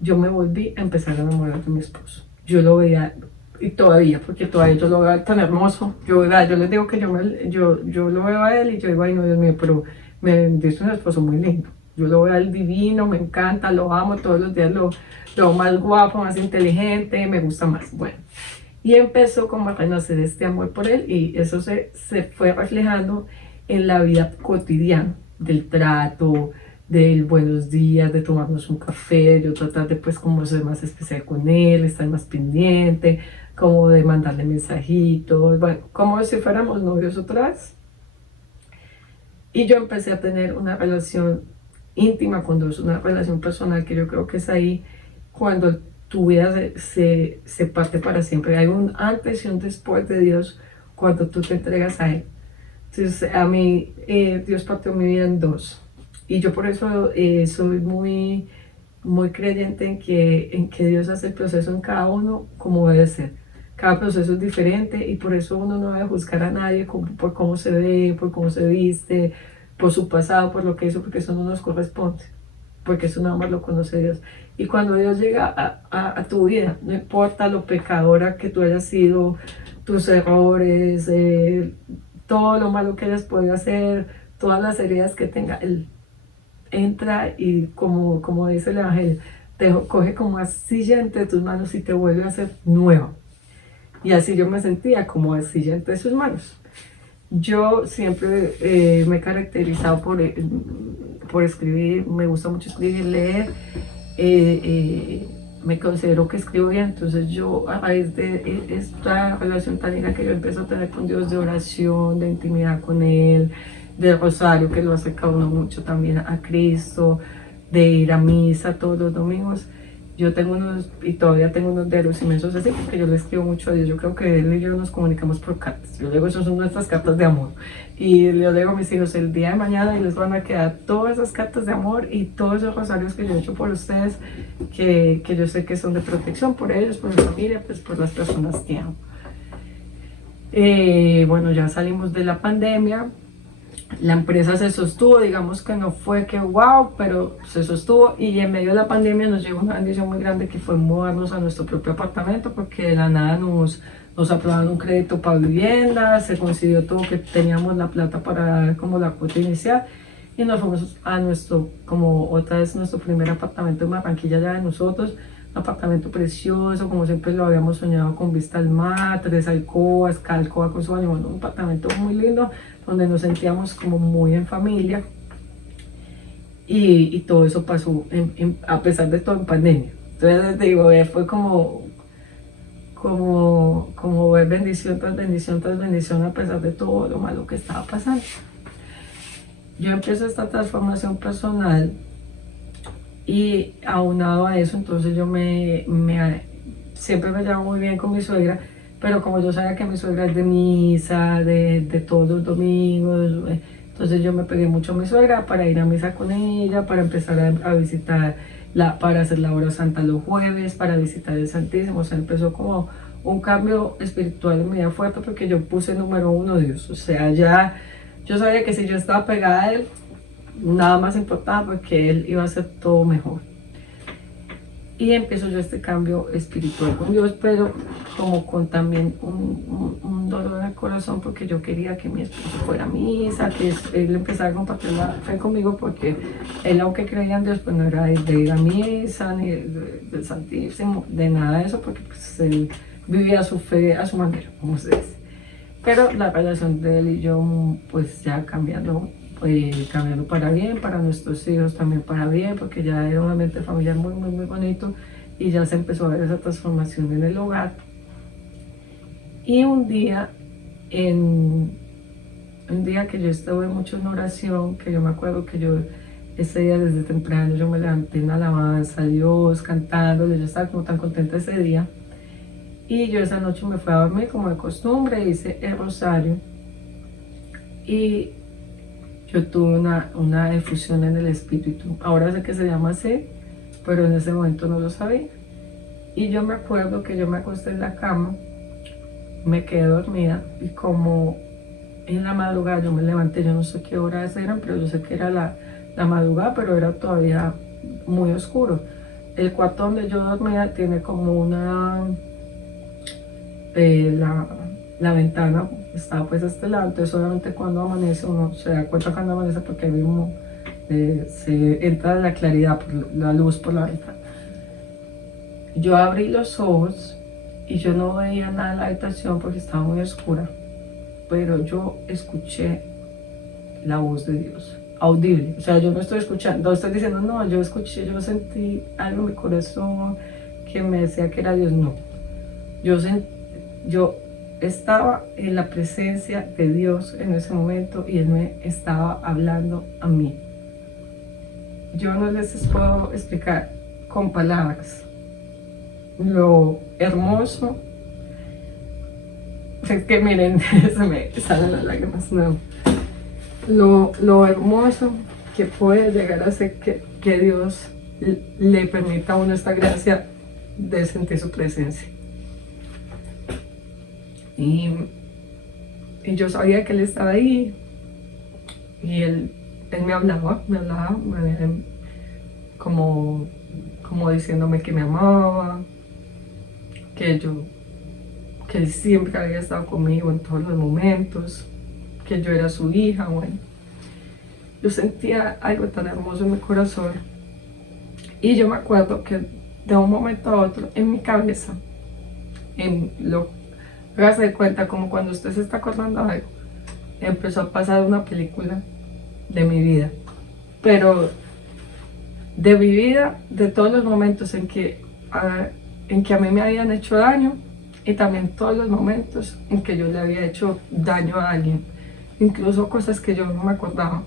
yo me volví a empezar a enamorar de mi esposo. Yo lo veía, y todavía, porque todavía yo lo veo tan hermoso. Yo les digo que yo lo veo a él y yo digo, ay no, Dios mío, pero me dice un esposo muy lindo. Yo lo veo a él divino, me encanta, lo amo, todos los días lo más guapo, más inteligente, me gusta más. Bueno, y empezó como a renacer este amor por él y eso se fue reflejando en la vida cotidiana, del trato, del buenos días, de tomarnos un café, yo tratar de pues como ser más especial con él, estar más pendiente, como de mandarle mensajitos, bueno, como si fuéramos novios otra vez. Y yo empecé a tener una relación íntima con Dios, una relación personal que yo creo que es ahí cuando tu vida se parte para siempre. Hay un antes y un después de Dios cuando tú te entregas a Él. Entonces, a mí, Dios partió mi vida en dos. Y yo por eso soy muy creyente en que Dios hace el proceso en cada uno como debe ser. Cada proceso es diferente y por eso uno no debe juzgar a nadie por cómo se ve, por cómo se viste, por su pasado, por lo que hizo, porque eso no nos corresponde. Porque eso nada más lo conoce Dios. Y cuando Dios llega a tu vida, no importa lo pecadora que tú hayas sido, tus errores, todo lo malo que hayas podido hacer, todas las heridas que tenga, Él entra y como dice el Evangelio, te coge como asilla entre tus manos y te vuelve a hacer nueva. Y así yo me sentía como asilla entre sus manos. Yo siempre me he caracterizado por escribir, me gusta mucho escribir, leer, me considero que escribo bien, entonces yo a raíz de esta relación tan linda que yo empiezo a tener con Dios, de oración, de intimidad con Él, de rosario que lo acerca a uno mucho también a Cristo, de ir a misa todos los domingos, yo tengo unos, y todavía tengo unos dedos inmensos así, porque yo le escribo mucho a Dios. Yo creo que Él y yo nos comunicamos por cartas. Yo digo, esas son nuestras cartas de amor. Y le digo a mis hijos, el día de mañana y les van a quedar todas esas cartas de amor y todos esos rosarios que yo he hecho por ustedes, que yo sé que son de protección por ellos, por mi familia, pues por las personas que amo. Bueno, ya salimos de la pandemia. La empresa se sostuvo, digamos que no fue que wow, pero se sostuvo y en medio de la pandemia nos llegó una bendición muy grande que fue mudarnos a nuestro propio apartamento porque de la nada nos aprobaron un crédito para vivienda, se consiguió todo, que teníamos la plata para dar como la cuota inicial y nos fuimos a nuestro, como otra vez nuestro primer apartamento en Barranquilla ya de nosotros, un apartamento precioso, como siempre lo habíamos soñado, con vista al mar, 3 alcobas, cada alcoba con su baño, bueno, un apartamento muy lindo donde nos sentíamos como muy en familia y todo eso pasó a pesar de todo en pandemia. Entonces les digo, fue como ver bendición tras bendición tras bendición a pesar de todo lo malo que estaba pasando. Yo empiezo esta transformación personal y aunado a eso, entonces yo siempre me llevo muy bien con mi suegra, pero como yo sabía que mi suegra es de misa, de todos los domingos, entonces yo me pegué mucho a mi suegra para ir a misa con ella, para empezar a visitar, para hacer la hora santa los jueves, para visitar el Santísimo. O sea, empezó como un cambio espiritual en mi vida fuerte porque yo puse número uno Dios. O sea, ya yo sabía que si yo estaba pegada a Él, nada más importaba porque Él iba a hacer todo mejor. Y empiezo yo este cambio espiritual con Dios, pero como con también un dolor en el corazón porque yo quería que mi esposo fuera a misa, que él empezara a compartir la fe conmigo porque él, aunque creía en Dios, pues no era de ir a misa, ni del Santísimo, de nada de eso, porque pues él vivía su fe a su manera, como se dice. Pero la relación de él y yo, pues ya cambiando para bien, para nuestros hijos también para bien, porque ya era un ambiente familiar muy bonito y ya se empezó a ver esa transformación en el hogar. Y un día que yo estuve mucho en oración, que yo me acuerdo que yo ese día desde temprano yo me levanté en alabanza a Dios, cantando, yo estaba como tan contenta ese día. Y yo esa noche me fui a dormir como de costumbre, hice el rosario y yo tuve una efusión en el espíritu. Ahora sé que se llama así, pero en ese momento no lo sabía. Y yo me acuerdo que yo me acosté en la cama, me quedé dormida y como en la madrugada yo me levanté, yo no sé qué horas eran, pero yo sé que era la madrugada, pero era todavía muy oscuro. El cuarto donde yo dormía tiene como la ventana estaba pues a este lado, entonces obviamente cuando amanece uno se da cuenta cuando amanece porque ahí mismo se entra la claridad, la luz por la ventana. Yo abrí los ojos y yo no veía nada en la habitación porque estaba muy oscura, pero yo escuché la voz de Dios, audible. O sea, yo no estoy escuchando, no estoy diciendo, no, yo escuché, yo sentí algo en mi corazón que me decía que era Dios, no. Yo estaba en la presencia de Dios en ese momento y Él me estaba hablando a mí. yo no les puedo explicar con palabras lo hermoso. Es que miren, se me salen las lágrimas, no. Lo hermoso que puede llegar a ser que Dios le permita a uno esta gracia de sentir su presencia. Y yo sabía que Él estaba ahí, y Él me hablaba como diciéndome que me amaba, que Él siempre había estado conmigo en todos los momentos, que yo era su hija. Bueno, yo sentía algo tan hermoso en mi corazón, y yo me acuerdo que de un momento a otro en mi cabeza, hágase de cuenta como cuando usted se está acordando de algo, empezó a pasar una película de mi vida, pero de mi vida, de todos los momentos en que a mí me habían hecho daño, y también todos los momentos en que yo le había hecho daño a alguien, incluso cosas que yo no me acordaba.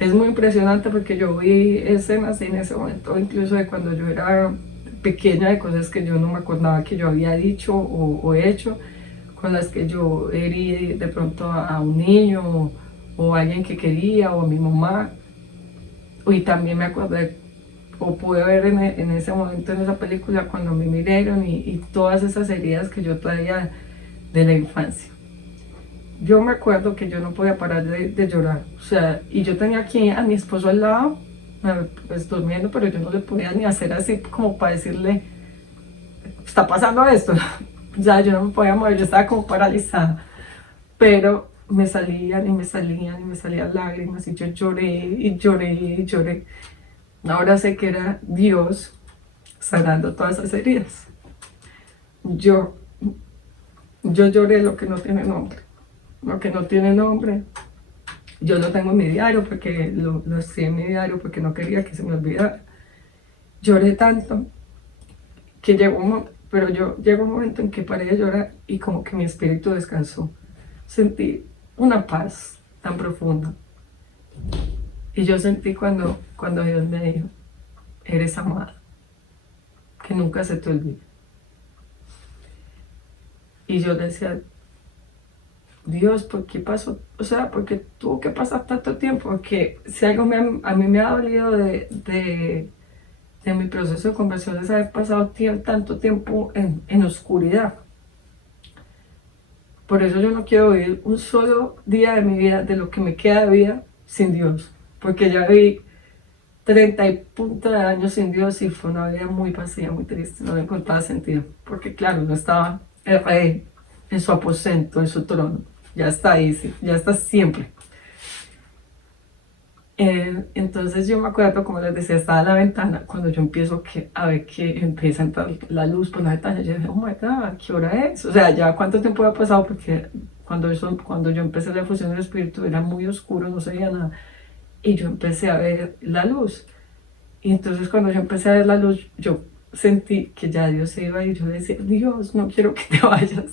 Es muy impresionante porque yo vi escenas en ese momento, incluso de cuando yo era pequeña, de cosas que yo no me acordaba que yo había dicho o hecho, con las que yo herí de pronto a un niño o a alguien que quería, o a mi mamá. Y también me acordé, o pude ver en ese momento, en esa película, cuando me miraron, y todas esas heridas que yo traía de la infancia. Yo me acuerdo que yo no podía parar de llorar, o sea, y yo tenía aquí a mi esposo al lado, pues durmiendo, pero yo no le podía ni hacer así como para decirle, está pasando esto. O sea, yo no me podía mover, yo estaba como paralizada, pero me salían y me salían y me salían lágrimas, y yo lloré y lloré y lloré. Ahora sé que era Dios sanando todas esas heridas. Yo lloré lo que no tiene nombre, lo que no tiene nombre. Yo lo tengo en mi diario, porque lo escribí en mi diario porque no quería que se me olvidara. Lloré tanto que llegó un momento en que paré de llorar, y como que mi espíritu descansó. Sentí una paz tan profunda. Y yo sentí cuando Dios me dijo, eres amada, que nunca se te olvide. Y yo decía, Dios, ¿por qué pasó? O sea, ¿por qué tuvo que pasar tanto tiempo? Porque si algo a mí me ha dolido de mi proceso de conversión, es haber pasado tanto tiempo en oscuridad. Por eso yo no quiero vivir un solo día de mi vida, de lo que me queda de vida, sin Dios. Porque ya viví 30 y punta de años sin Dios, y fue una vida muy vacía, muy triste, no le encontraba sentido. Porque claro, no estaba el rey en su aposento, en su trono. Ya está ahí, sí, ya está siempre. Entonces yo me acuerdo, como les decía, estaba en la ventana, cuando yo empiezo a ver que empieza a entrar la luz por la ventana. Yo dije, oh my God, ¿qué hora es? O sea, ya cuánto tiempo había pasado, porque cuando yo empecé la fusión del espíritu era muy oscuro, no se veía nada. Y yo empecé a ver la luz. Y entonces cuando yo empecé a ver la luz, yo sentí que ya Dios se iba, y yo decía, Dios, no quiero que te vayas.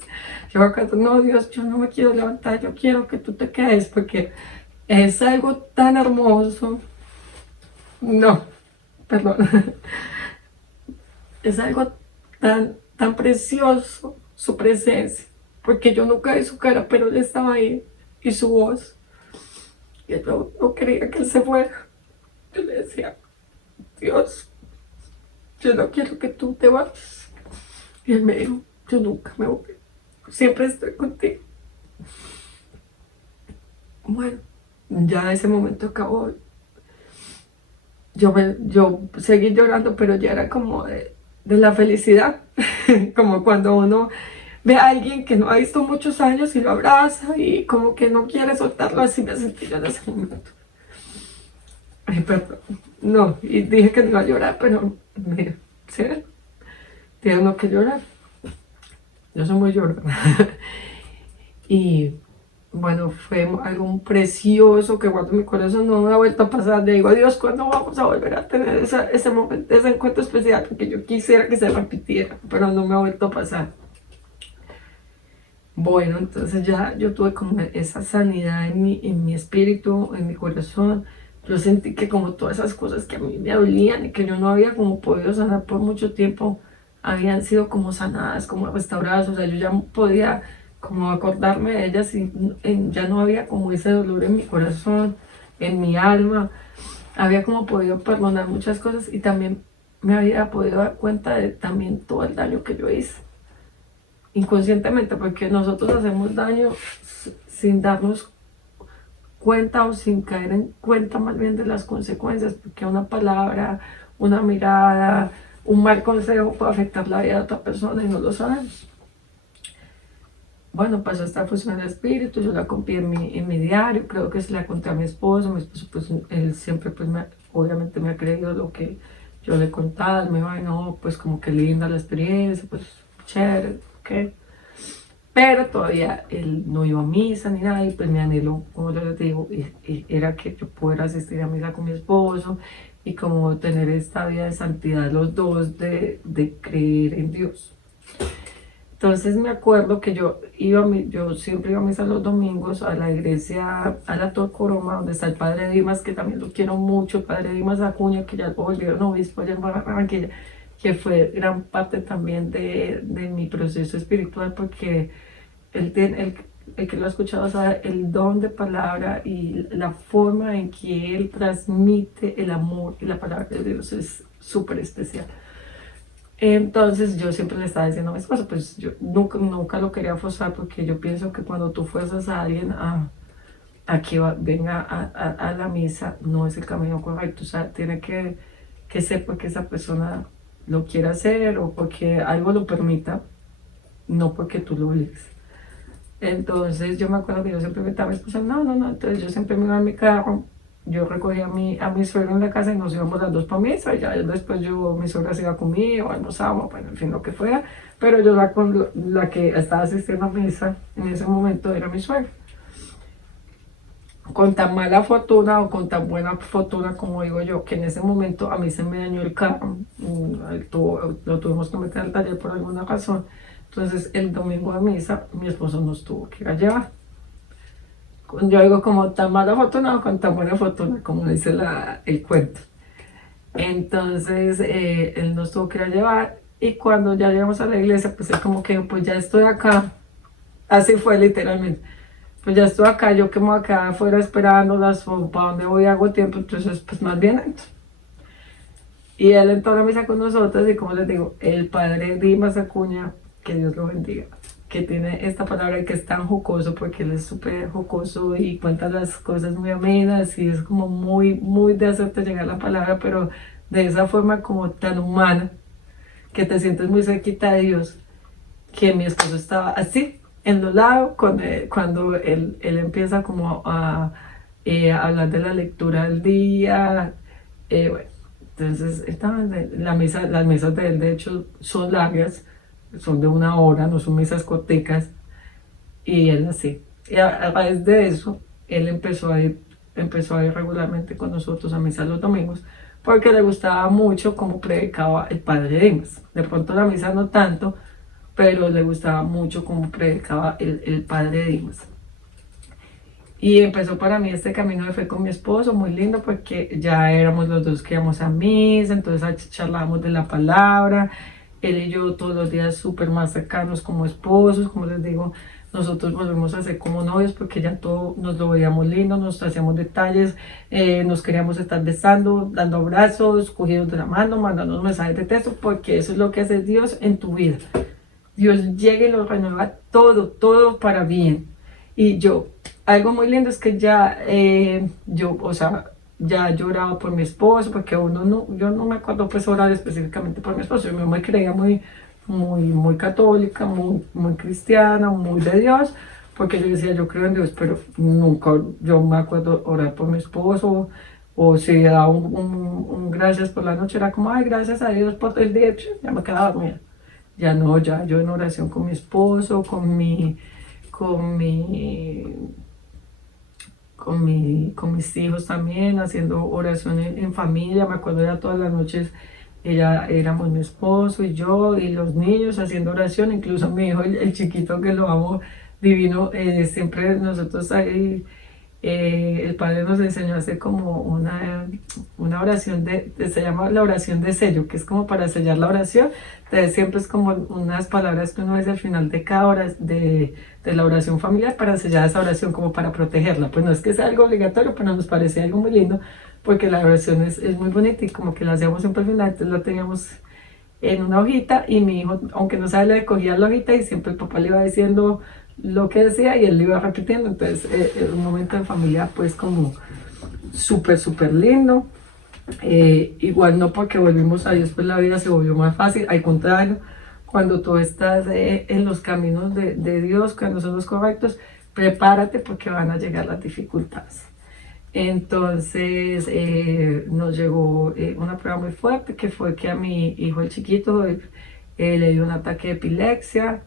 Yo me acuerdo, no, Dios, yo no me quiero levantar, yo quiero que tú te quedes, porque es algo tan hermoso. No, perdón. Es algo tan precioso su presencia, porque yo nunca vi su cara, pero Él estaba ahí, y su voz. Y yo no quería que Él se fuera. Yo le decía, Dios, yo no quiero que tú te vayas. Y Él me dijo, yo nunca me voy, siempre estoy contigo. Bueno, ya ese momento acabó. Yo seguí llorando, pero ya era como de la felicidad. Como cuando uno ve a alguien que no ha visto muchos años y lo abraza, y como que no quiere soltarlo. Así me sentí yo en ese momento. Ay, perdón. No, y dije que no iba a llorar, pero mira, ¿sí? Tiene uno que llorar. Yo soy muy llorona. Y bueno, fue algo precioso que guardo en mi corazón, no me ha vuelto a pasar. Le digo a Dios, ¿cuándo vamos a volver a tener ese momento, ese encuentro especial? Porque yo quisiera que se repitiera, pero no me ha vuelto a pasar. Bueno, entonces ya yo tuve como esa sanidad en mi espíritu, en mi corazón. yo sentí que como todas esas cosas que a mí me dolían y que yo no había como podido sanar por mucho tiempo, habían sido como sanadas, como restauradas, o sea, yo ya podía como acordarme de ellas y ya no había como ese dolor en mi corazón, en mi alma, había como podido perdonar muchas cosas y también me había podido dar cuenta de también todo el daño que yo hice, inconscientemente, porque nosotros hacemos daño sin darnos cuenta o sin caer en cuenta más bien de las consecuencias, porque una palabra, una mirada, un mal consejo puede afectar la vida de otra persona y no lo sabemos. Bueno, pasó esta fusión del espíritu, yo la copié en mi diario, creo que se la conté a mi esposo pues él siempre pues obviamente me ha creído lo que yo le he contado, me dijo, no, pues como que linda la experiencia, pues chévere, ok. Pero todavía él no iba a misa ni nada y pues mi anhelo, como yo les digo, era que yo pudiera asistir a misa con mi esposo y como tener esta vida de santidad los dos de creer en Dios. Entonces me acuerdo que yo siempre iba a misa los domingos a la iglesia, a la Torcoroma, donde está el Padre Dimas, que también lo quiero mucho, el Padre Dimas Acuña, que ya lo volvieron obispo allá en Barranquilla, que fue gran parte también de mi proceso espiritual, porque él tiene, el que lo ha escuchado sabe el don de palabra y la forma en que él transmite el amor y la palabra de Dios es súper especial. Entonces yo siempre le estaba diciendo a mi esposo, pues yo nunca lo quería forzar porque yo pienso que cuando tú fuerzas a alguien a que venga a la misa, no es el camino correcto. O sea, tiene que ser porque esa persona lo quiera hacer o porque algo lo permita, no porque tú lo obligues. Entonces yo me acuerdo que yo siempre me estaba esposa, no, entonces yo siempre me iba en mi carro, yo recogía a mi suegro en la casa y nos íbamos las dos para misa, y ya después mi suegra se iba conmigo, almorzábamos, bueno, en fin, lo que fuera, pero yo la que estaba asistiendo a misa en ese momento era mi suegra. Con tan mala fortuna o con tan buena fortuna como digo yo, que en ese momento a mí se me dañó el carro, lo tuvimos que meter al taller por alguna razón. Entonces el domingo a misa mi esposo nos tuvo que ir a llevar. Yo digo como tan mala fortuna o con tan buena fortuna, como dice el cuento. Entonces él nos tuvo que ir a llevar y cuando ya llegamos a la iglesia pues él como que pues ya estoy acá, así fue literalmente. Pues ya estoy acá, yo que me voy a quedar afuera esperando para dónde voy hago tiempo, entonces pues más bien entro. Y él entró a la misa con nosotros y como les digo, el padre Dimas Acuña, que Dios lo bendiga, que tiene esta palabra que es tan jocoso porque él es súper jocoso y cuenta las cosas muy amenas y es como muy de hacerte llegar la palabra, pero de esa forma como tan humana, que te sientes muy cerquita de Dios, que mi esposo estaba así, en los lados, cuando él empieza como a hablar de la lectura del día, bueno, entonces las misas de él de hecho son largas, son de una hora, no son misas corticas, y él así. Y a raíz de eso, él empezó a ir regularmente con nosotros a misa los domingos, porque le gustaba mucho cómo predicaba el padre Dimas. De pronto la misa no tanto, pero le gustaba mucho cómo predicaba el padre Dimas. Y empezó para mí este camino de fe con mi esposo, muy lindo, porque ya éramos los dos que íbamos a misa, entonces charlábamos de la palabra, él y yo todos los días súper más cercanos como esposos, como les digo, nosotros volvemos a ser como novios porque ya todo nos lo veíamos lindo, nos hacíamos detalles, nos queríamos estar besando, dando abrazos, cogidos de la mano, mandando mensajes de texto, porque eso es lo que hace Dios en tu vida. Dios llega y lo renueva todo para bien. Y algo muy lindo es que o sea, ya lloraba por mi esposo, porque yo no me acuerdo pues orar específicamente por mi esposo, yo me creía muy católica, muy cristiana, muy de Dios, porque yo decía, yo creo en Dios, pero nunca yo me acuerdo orar por mi esposo, o si daba un gracias por la noche, era como, ay, gracias a Dios por el día, ya me quedaba dormida. Ya no, ya yo en oración con mi esposo, con con mis hijos también, haciendo oración en familia. Me acuerdo ya todas las noches, éramos mi esposo y yo y los niños haciendo oración, incluso mi hijo, el chiquito que lo amo divino, siempre nosotros ahí El Padre nos enseñó a hacer como una oración se llama la oración de sello, que es como para sellar la oración. Entonces siempre es como unas palabras que uno dice al final de cada hora de la oración familiar para sellar esa oración, como para protegerla. Pues no es que sea algo obligatorio, pero nos parece algo muy lindo, porque la oración es muy bonita y como que la hacíamos siempre al final, entonces la teníamos en una hojita y mi hijo, aunque no sabe, le cogía la hojita y siempre el papá le iba diciendo lo que decía y él le iba repitiendo. Entonces un momento de familia pues como súper lindo. Igual no porque volvimos a Dios pues la vida se volvió más fácil, al contrario, cuando tú estás en los caminos de Dios, cuando son los correctos, prepárate porque van a llegar las dificultades. Entonces nos llegó una prueba muy fuerte, que fue que a mi hijo el chiquito le dio un ataque de epilepsia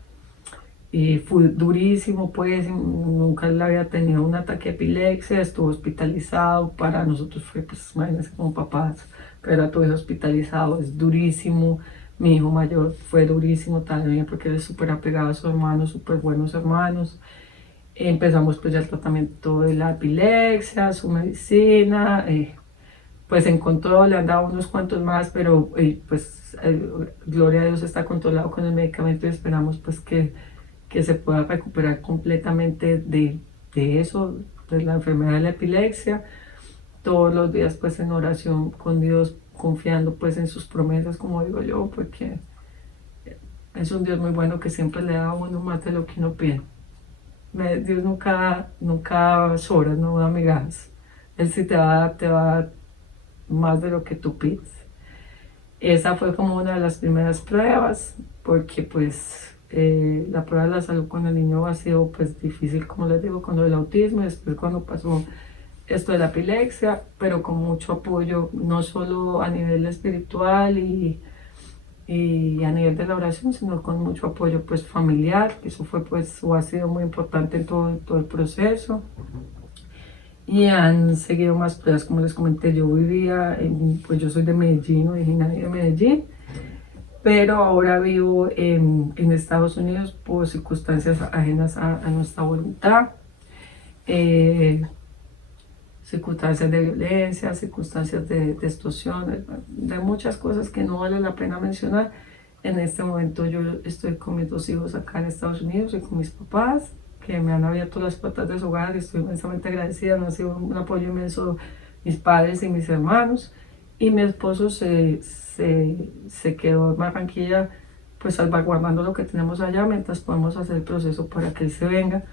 y fue durísimo, pues nunca le había tenido un ataque de epilepsia, estuvo hospitalizado. Para nosotros fue, pues imagínense como papás, pero todo hospitalizado, es durísimo. Mi hijo mayor fue durísimo también porque él es súper apegado a sus hermanos, súper buenos hermanos. Empezamos pues ya el tratamiento de la epilepsia, su medicina, pues en control, le han dado unos cuantos más, pero pues gloria a Dios está controlado con el medicamento y esperamos pues que se pueda recuperar completamente de eso, de la enfermedad de la epilepsia. Todos los días pues en oración con Dios, confiando pues en sus promesas, como digo yo, porque es un Dios muy bueno que siempre le da a uno más de lo que uno pide. Dios nunca sobra, no da migajas. Él sí te va a dar más de lo que tú pides. Esa fue como una de las primeras pruebas, porque pues la prueba de la salud con el niño ha sido pues difícil, como les digo, con lo del autismo, después cuando pasó esto de la epilepsia, pero con mucho apoyo, no solo a nivel espiritual y a nivel de la oración, sino con mucho apoyo pues familiar, que eso fue pues o ha sido muy importante en todo el proceso. Y han seguido más pruebas, como les comenté, yo vivía, pues yo soy de Medellín, originaria de Medellín, pero ahora vivo en Estados Unidos por circunstancias ajenas a nuestra voluntad. Eh, Circunstancias de violencia, circunstancias de extorsión, de muchas cosas que no vale la pena mencionar. En este momento yo estoy con mis dos hijos acá en Estados Unidos y con mis papás, que me han abierto las puertas de su hogar y estoy inmensamente agradecida. Me ha sido un apoyo inmenso mis padres y mis hermanos. Y mi esposo se quedó en Barranquilla, pues salvaguardando lo que tenemos allá mientras podemos hacer el proceso para que él se venga.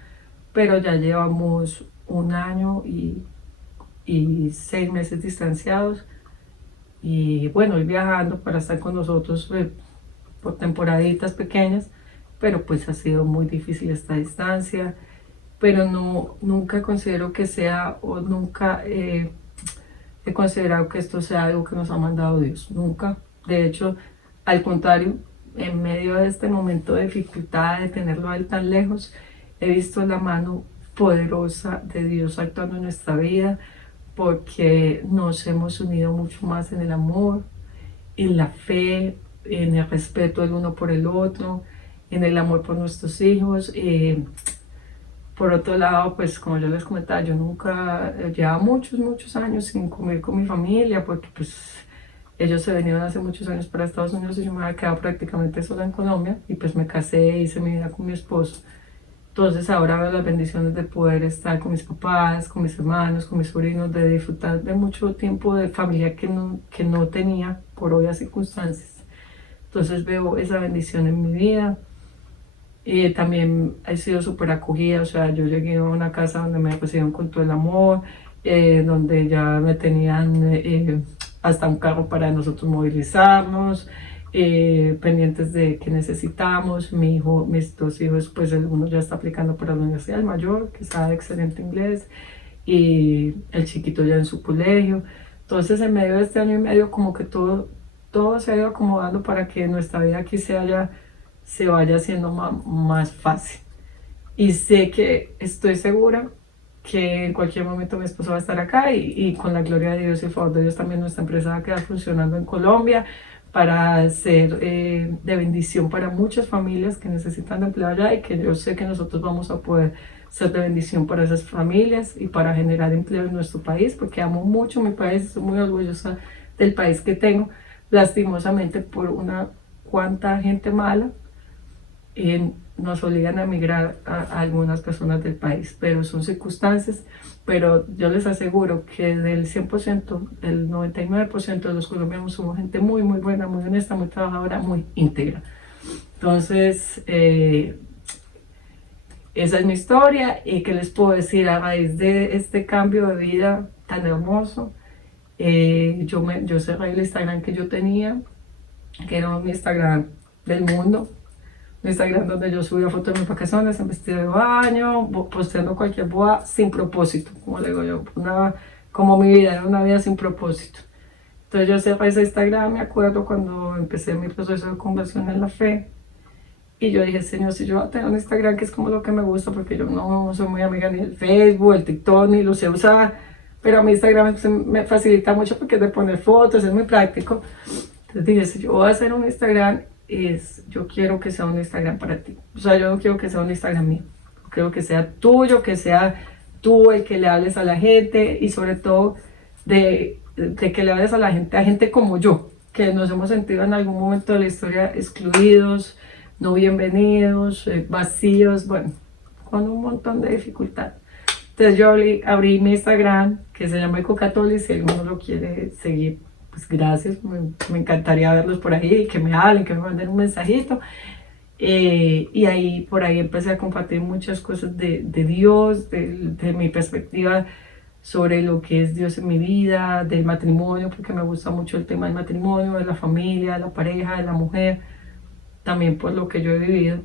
Pero ya llevamos un año y 6 meses distanciados y bueno, ir viajando para estar con nosotros por temporaditas pequeñas, pero pues ha sido muy difícil esta distancia, pero no, nunca considero que sea o nunca he considerado que esto sea algo que nos ha mandado Dios, nunca. De hecho, al contrario, en medio de este momento de dificultad de tenerlo a él tan lejos, he visto la mano poderosa de Dios actuando en nuestra vida, porque nos hemos unido mucho más en el amor, en la fe, en el respeto el uno por el otro, en el amor por nuestros hijos. Por otro lado, pues como yo les comentaba, yo nunca, llevaba muchos años sin comer con mi familia, porque pues ellos se venían hace muchos años para Estados Unidos y yo me había quedado prácticamente sola en Colombia y pues me casé, hice mi vida con mi esposo. Entonces ahora veo las bendiciones de poder estar con mis papás, con mis hermanos, con mis sobrinos, de disfrutar de mucho tiempo de familia que no tenía por obvias circunstancias. Entonces veo esa bendición en mi vida. Y también he sido súper acogida, o sea, yo llegué a una casa donde me recibieron con todo el amor, donde ya me tenían hasta un carro para nosotros movilizarnos, pendientes de qué necesitamos. Mi hijo, mis dos hijos, pues el uno ya está aplicando para la universidad, el mayor, que sabe excelente inglés, y el chiquito ya en su colegio. Entonces, en medio de este año y medio, como que todo se ha ido acomodando para que nuestra vida aquí se vaya haciendo más fácil. Y sé que estoy segura que en cualquier momento mi esposo va a estar acá y con la gloria de Dios y el favor de Dios también nuestra empresa va a quedar funcionando en Colombia. para ser de bendición para muchas familias que necesitan de empleo allá y que yo sé que nosotros vamos a poder ser de bendición para esas familias y para generar empleo en nuestro país, porque amo mucho mi país, estoy muy orgullosa del país que tengo. Lastimosamente por una cuanta gente mala nos obligan a emigrar a algunas personas del país, pero son circunstancias. Pero yo les aseguro que del 100%, el 99% de los colombianos somos gente muy, muy buena, muy honesta, muy trabajadora, muy íntegra. Entonces, esa es mi historia. ¿Y qué les puedo decir a raíz de este cambio de vida tan hermoso? Yo cerré el Instagram que yo tenía, que era un Instagram del mundo, un Instagram donde yo subía fotos de mis vacaciones en vestido de baño, posteando cualquier boda sin propósito, como le digo yo, como mi vida, era una vida sin propósito. Entonces yo cerré ese Instagram, me acuerdo cuando empecé mi proceso de conversión en la fe, y yo dije, Señor, si yo voy a tener un Instagram que es como lo que me gusta, porque yo no soy muy amiga ni del Facebook, el TikTok, ni lo sé usar, pero a mi Instagram me facilita mucho porque es de poner fotos, es muy práctico. Entonces dije, si yo voy a hacer un Instagram, yo quiero que sea un Instagram para ti. O sea, yo no quiero que sea un Instagram mío. Quiero que sea tuyo, que sea tú el que le hables a la gente y sobre todo de que le hables a gente como yo, que nos hemos sentido en algún momento de la historia excluidos, no bienvenidos, vacíos, bueno, con un montón de dificultad. Entonces yo abrí mi Instagram, que se llama Ecocatolis, si alguno lo quiere seguir, pues gracias, me encantaría verlos por ahí, que me hablen, que me manden un mensajito. Y ahí, por ahí empecé a compartir muchas cosas de Dios, de mi perspectiva sobre lo que es Dios en mi vida, del matrimonio, porque me gusta mucho el tema del matrimonio, de la familia, de la pareja, de la mujer, también por lo que yo he vivido.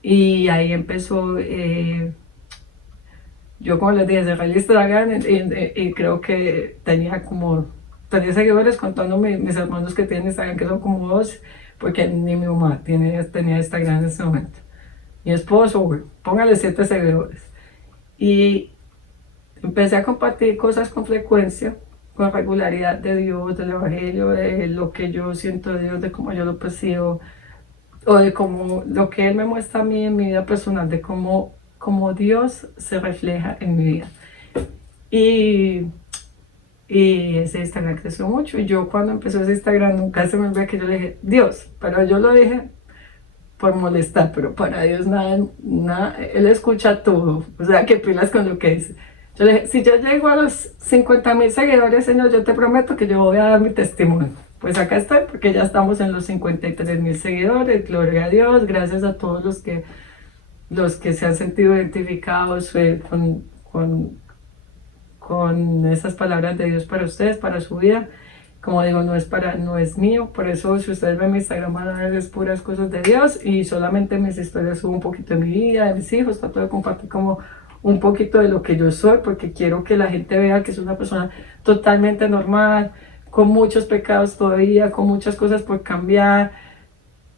Y ahí empezó, yo como les dije, cerré el Instagram y creo que tenía seguidores contándome mis hermanos que tienen Instagram, que son como dos, porque ni mi mamá tenía Instagram en ese momento. Mi esposo, bueno, póngale 7 seguidores. Y empecé a compartir cosas con frecuencia, con regularidad de Dios, del Evangelio, de lo que yo siento de Dios, de cómo yo lo percibo, o de cómo lo que Él me muestra a mí en mi vida personal, de cómo Dios se refleja en mi vida. Y, y ese Instagram creció mucho. Y yo cuando empezó ese Instagram nunca se me olvidó que yo le dije, Dios, pero yo lo dije por molestar, pero para Dios nada, Él escucha todo, o sea, que pilas con lo que dice. Yo le dije, si yo llego a los 50,000 seguidores, Señor, yo te prometo que yo voy a dar mi testimonio. Pues acá estoy, porque ya estamos en los 53,000 seguidores, gloria a Dios, gracias a todos los que se han sentido identificados con esas palabras de Dios para ustedes, para su vida. Como digo, no es mío, por eso si ustedes ven mi Instagram van a ver es puras cosas de Dios y solamente mis historias subo un poquito de mi vida, de mis hijos, trato de compartir como un poquito de lo que yo soy, porque quiero que la gente vea que soy una persona totalmente normal, con muchos pecados todavía, con muchas cosas por cambiar,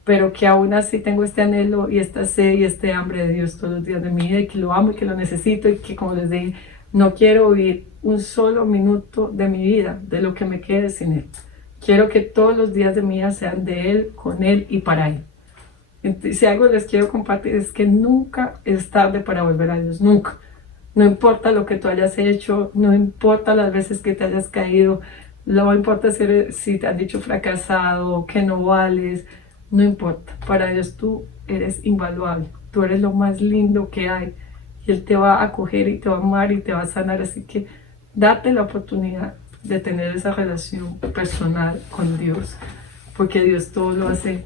pero que aún así tengo este anhelo y esta sed y este hambre de Dios todos los días de mi vida y que lo amo y que lo necesito y que, como les dije, no quiero vivir un solo minuto de mi vida, de lo que me quede sin Él. Quiero que todos los días de mi vida sean de Él, con Él y para Él. Entonces, si algo les quiero compartir es que nunca es tarde para volver a Dios, nunca. No importa lo que tú hayas hecho, no importa las veces que te hayas caído, no importa si te han dicho fracasado, que no vales, no importa. Para Dios tú eres invaluable, tú eres lo más lindo que hay. Y Él te va a acoger y te va a amar y te va a sanar. Así que date la oportunidad de tener esa relación personal con Dios, porque Dios todo lo hace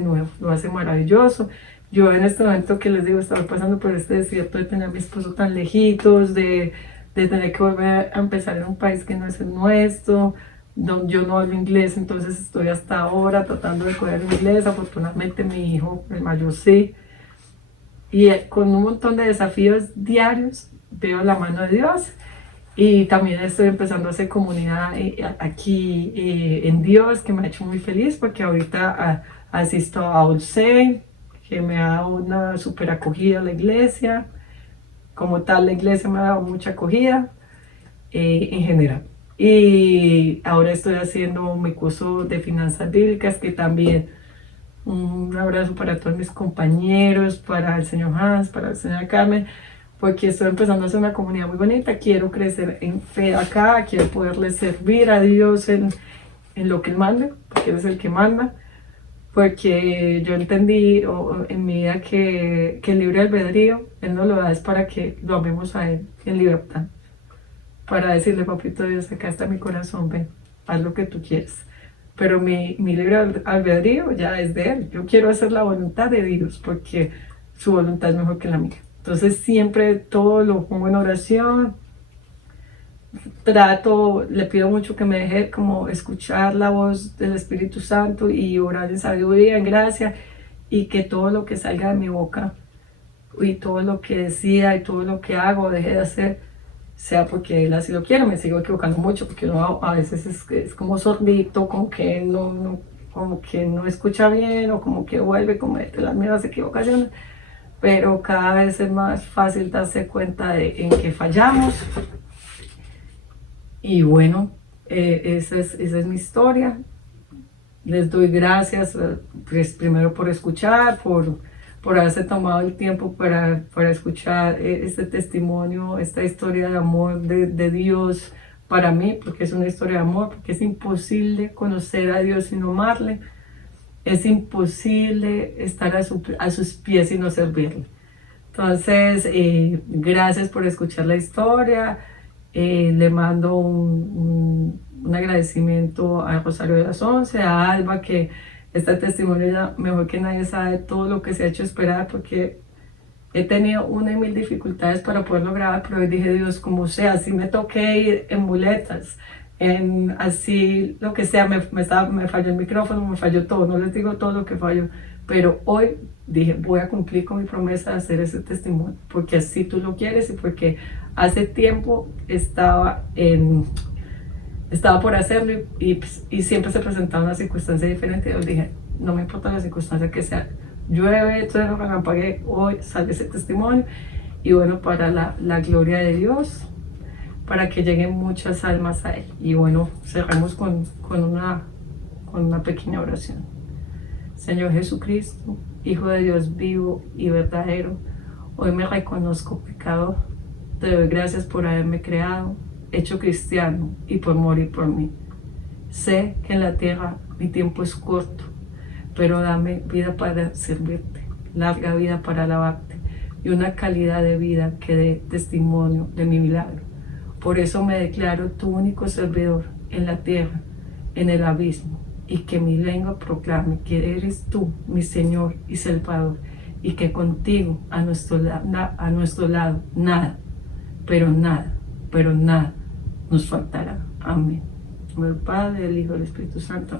nuevo, lo hace maravilloso. Yo en este momento que les digo, estaba pasando por este desierto de tener a mi esposo tan lejitos, de tener que volver a empezar en un país que no es el nuestro, donde yo no hablo inglés, entonces estoy hasta ahora tratando de coger inglés. Afortunadamente mi hijo, el mayor, sí. Y con un montón de desafíos diarios veo la mano de Dios. Y también estoy empezando a hacer comunidad aquí en Dios, que me ha hecho muy feliz porque ahorita asisto a All Saints, que me ha dado una super acogida a la iglesia. Como tal, la iglesia me ha dado mucha acogida en general. Y ahora estoy haciendo mi curso de finanzas bíblicas, que también un abrazo para todos mis compañeros, para el señor Hans, para la señora Carmen, porque estoy empezando a hacer una comunidad muy bonita. Quiero crecer en fe acá, quiero poderle servir a Dios en lo que Él manda, porque Él es el que manda. Porque yo entendí en mi vida que el libre albedrío, Él nos lo da es para que lo amemos a Él en libertad. Para decirle, papito Dios, acá está mi corazón, ven, haz lo que tú quieres. Pero mi libre albedrío ya es de Él. Yo quiero hacer la voluntad de Dios porque su voluntad es mejor que la mía. Entonces siempre todo lo pongo en oración. Le pido mucho que me deje como escuchar la voz del Espíritu Santo y orar en sabiduría, en gracia, y que todo lo que salga de mi boca y todo lo que decida y todo lo que hago, deje de hacer, sea porque Él así lo quiere. Me sigo equivocando mucho porque uno a veces es como sordito, como que como que no escucha bien o como que vuelve, comete las mismas equivocaciones, pero cada vez es más fácil darse cuenta de en qué fallamos. Y bueno, esa es mi historia. Les doy gracias, pues, primero por escuchar, por haberse tomado el tiempo para escuchar este testimonio, esta historia de amor de Dios para mí, porque es una historia de amor, porque es imposible conocer a Dios sin amarle, es imposible estar a sus pies y no servirle. Entonces, gracias por escuchar la historia. Le mando un agradecimiento a Rosario de las Once, a Alba, que este testimonio ya mejor que nadie sabe todo lo que se ha hecho esperar, porque he tenido una y mil dificultades para poderlo grabar, pero hoy dije, Dios, como sea, así me toqué ir en muletas, así lo que sea, me falló el micrófono, me falló todo, no les digo todo lo que falló, pero hoy dije, voy a cumplir con mi promesa de hacer ese testimonio, porque así tú lo quieres y porque hace tiempo estaba por hacerlo y siempre se presentaba una circunstancia diferente. Yo dije, no me importa la circunstancia que sea, llueve, trueno, me apagué, hoy sale ese testimonio. Y bueno, para la gloria de Dios, para que lleguen muchas almas a Él. Y bueno, cerramos con una pequeña oración. Señor Jesucristo, Hijo de Dios vivo y verdadero, hoy me reconozco pecador. Te doy gracias por haberme creado, hecho cristiano y por morir por mí. Sé que en la tierra mi tiempo es corto, pero dame vida para servirte, larga vida para alabarte y una calidad de vida que dé testimonio de mi milagro. Por eso me declaro tu único servidor en la tierra, en el abismo, y que mi lengua proclame que eres tú, mi Señor y Salvador, y que contigo a nuestro lado nada, pero nada nos faltará. Amén. En el Padre, el Hijo y el Espíritu Santo.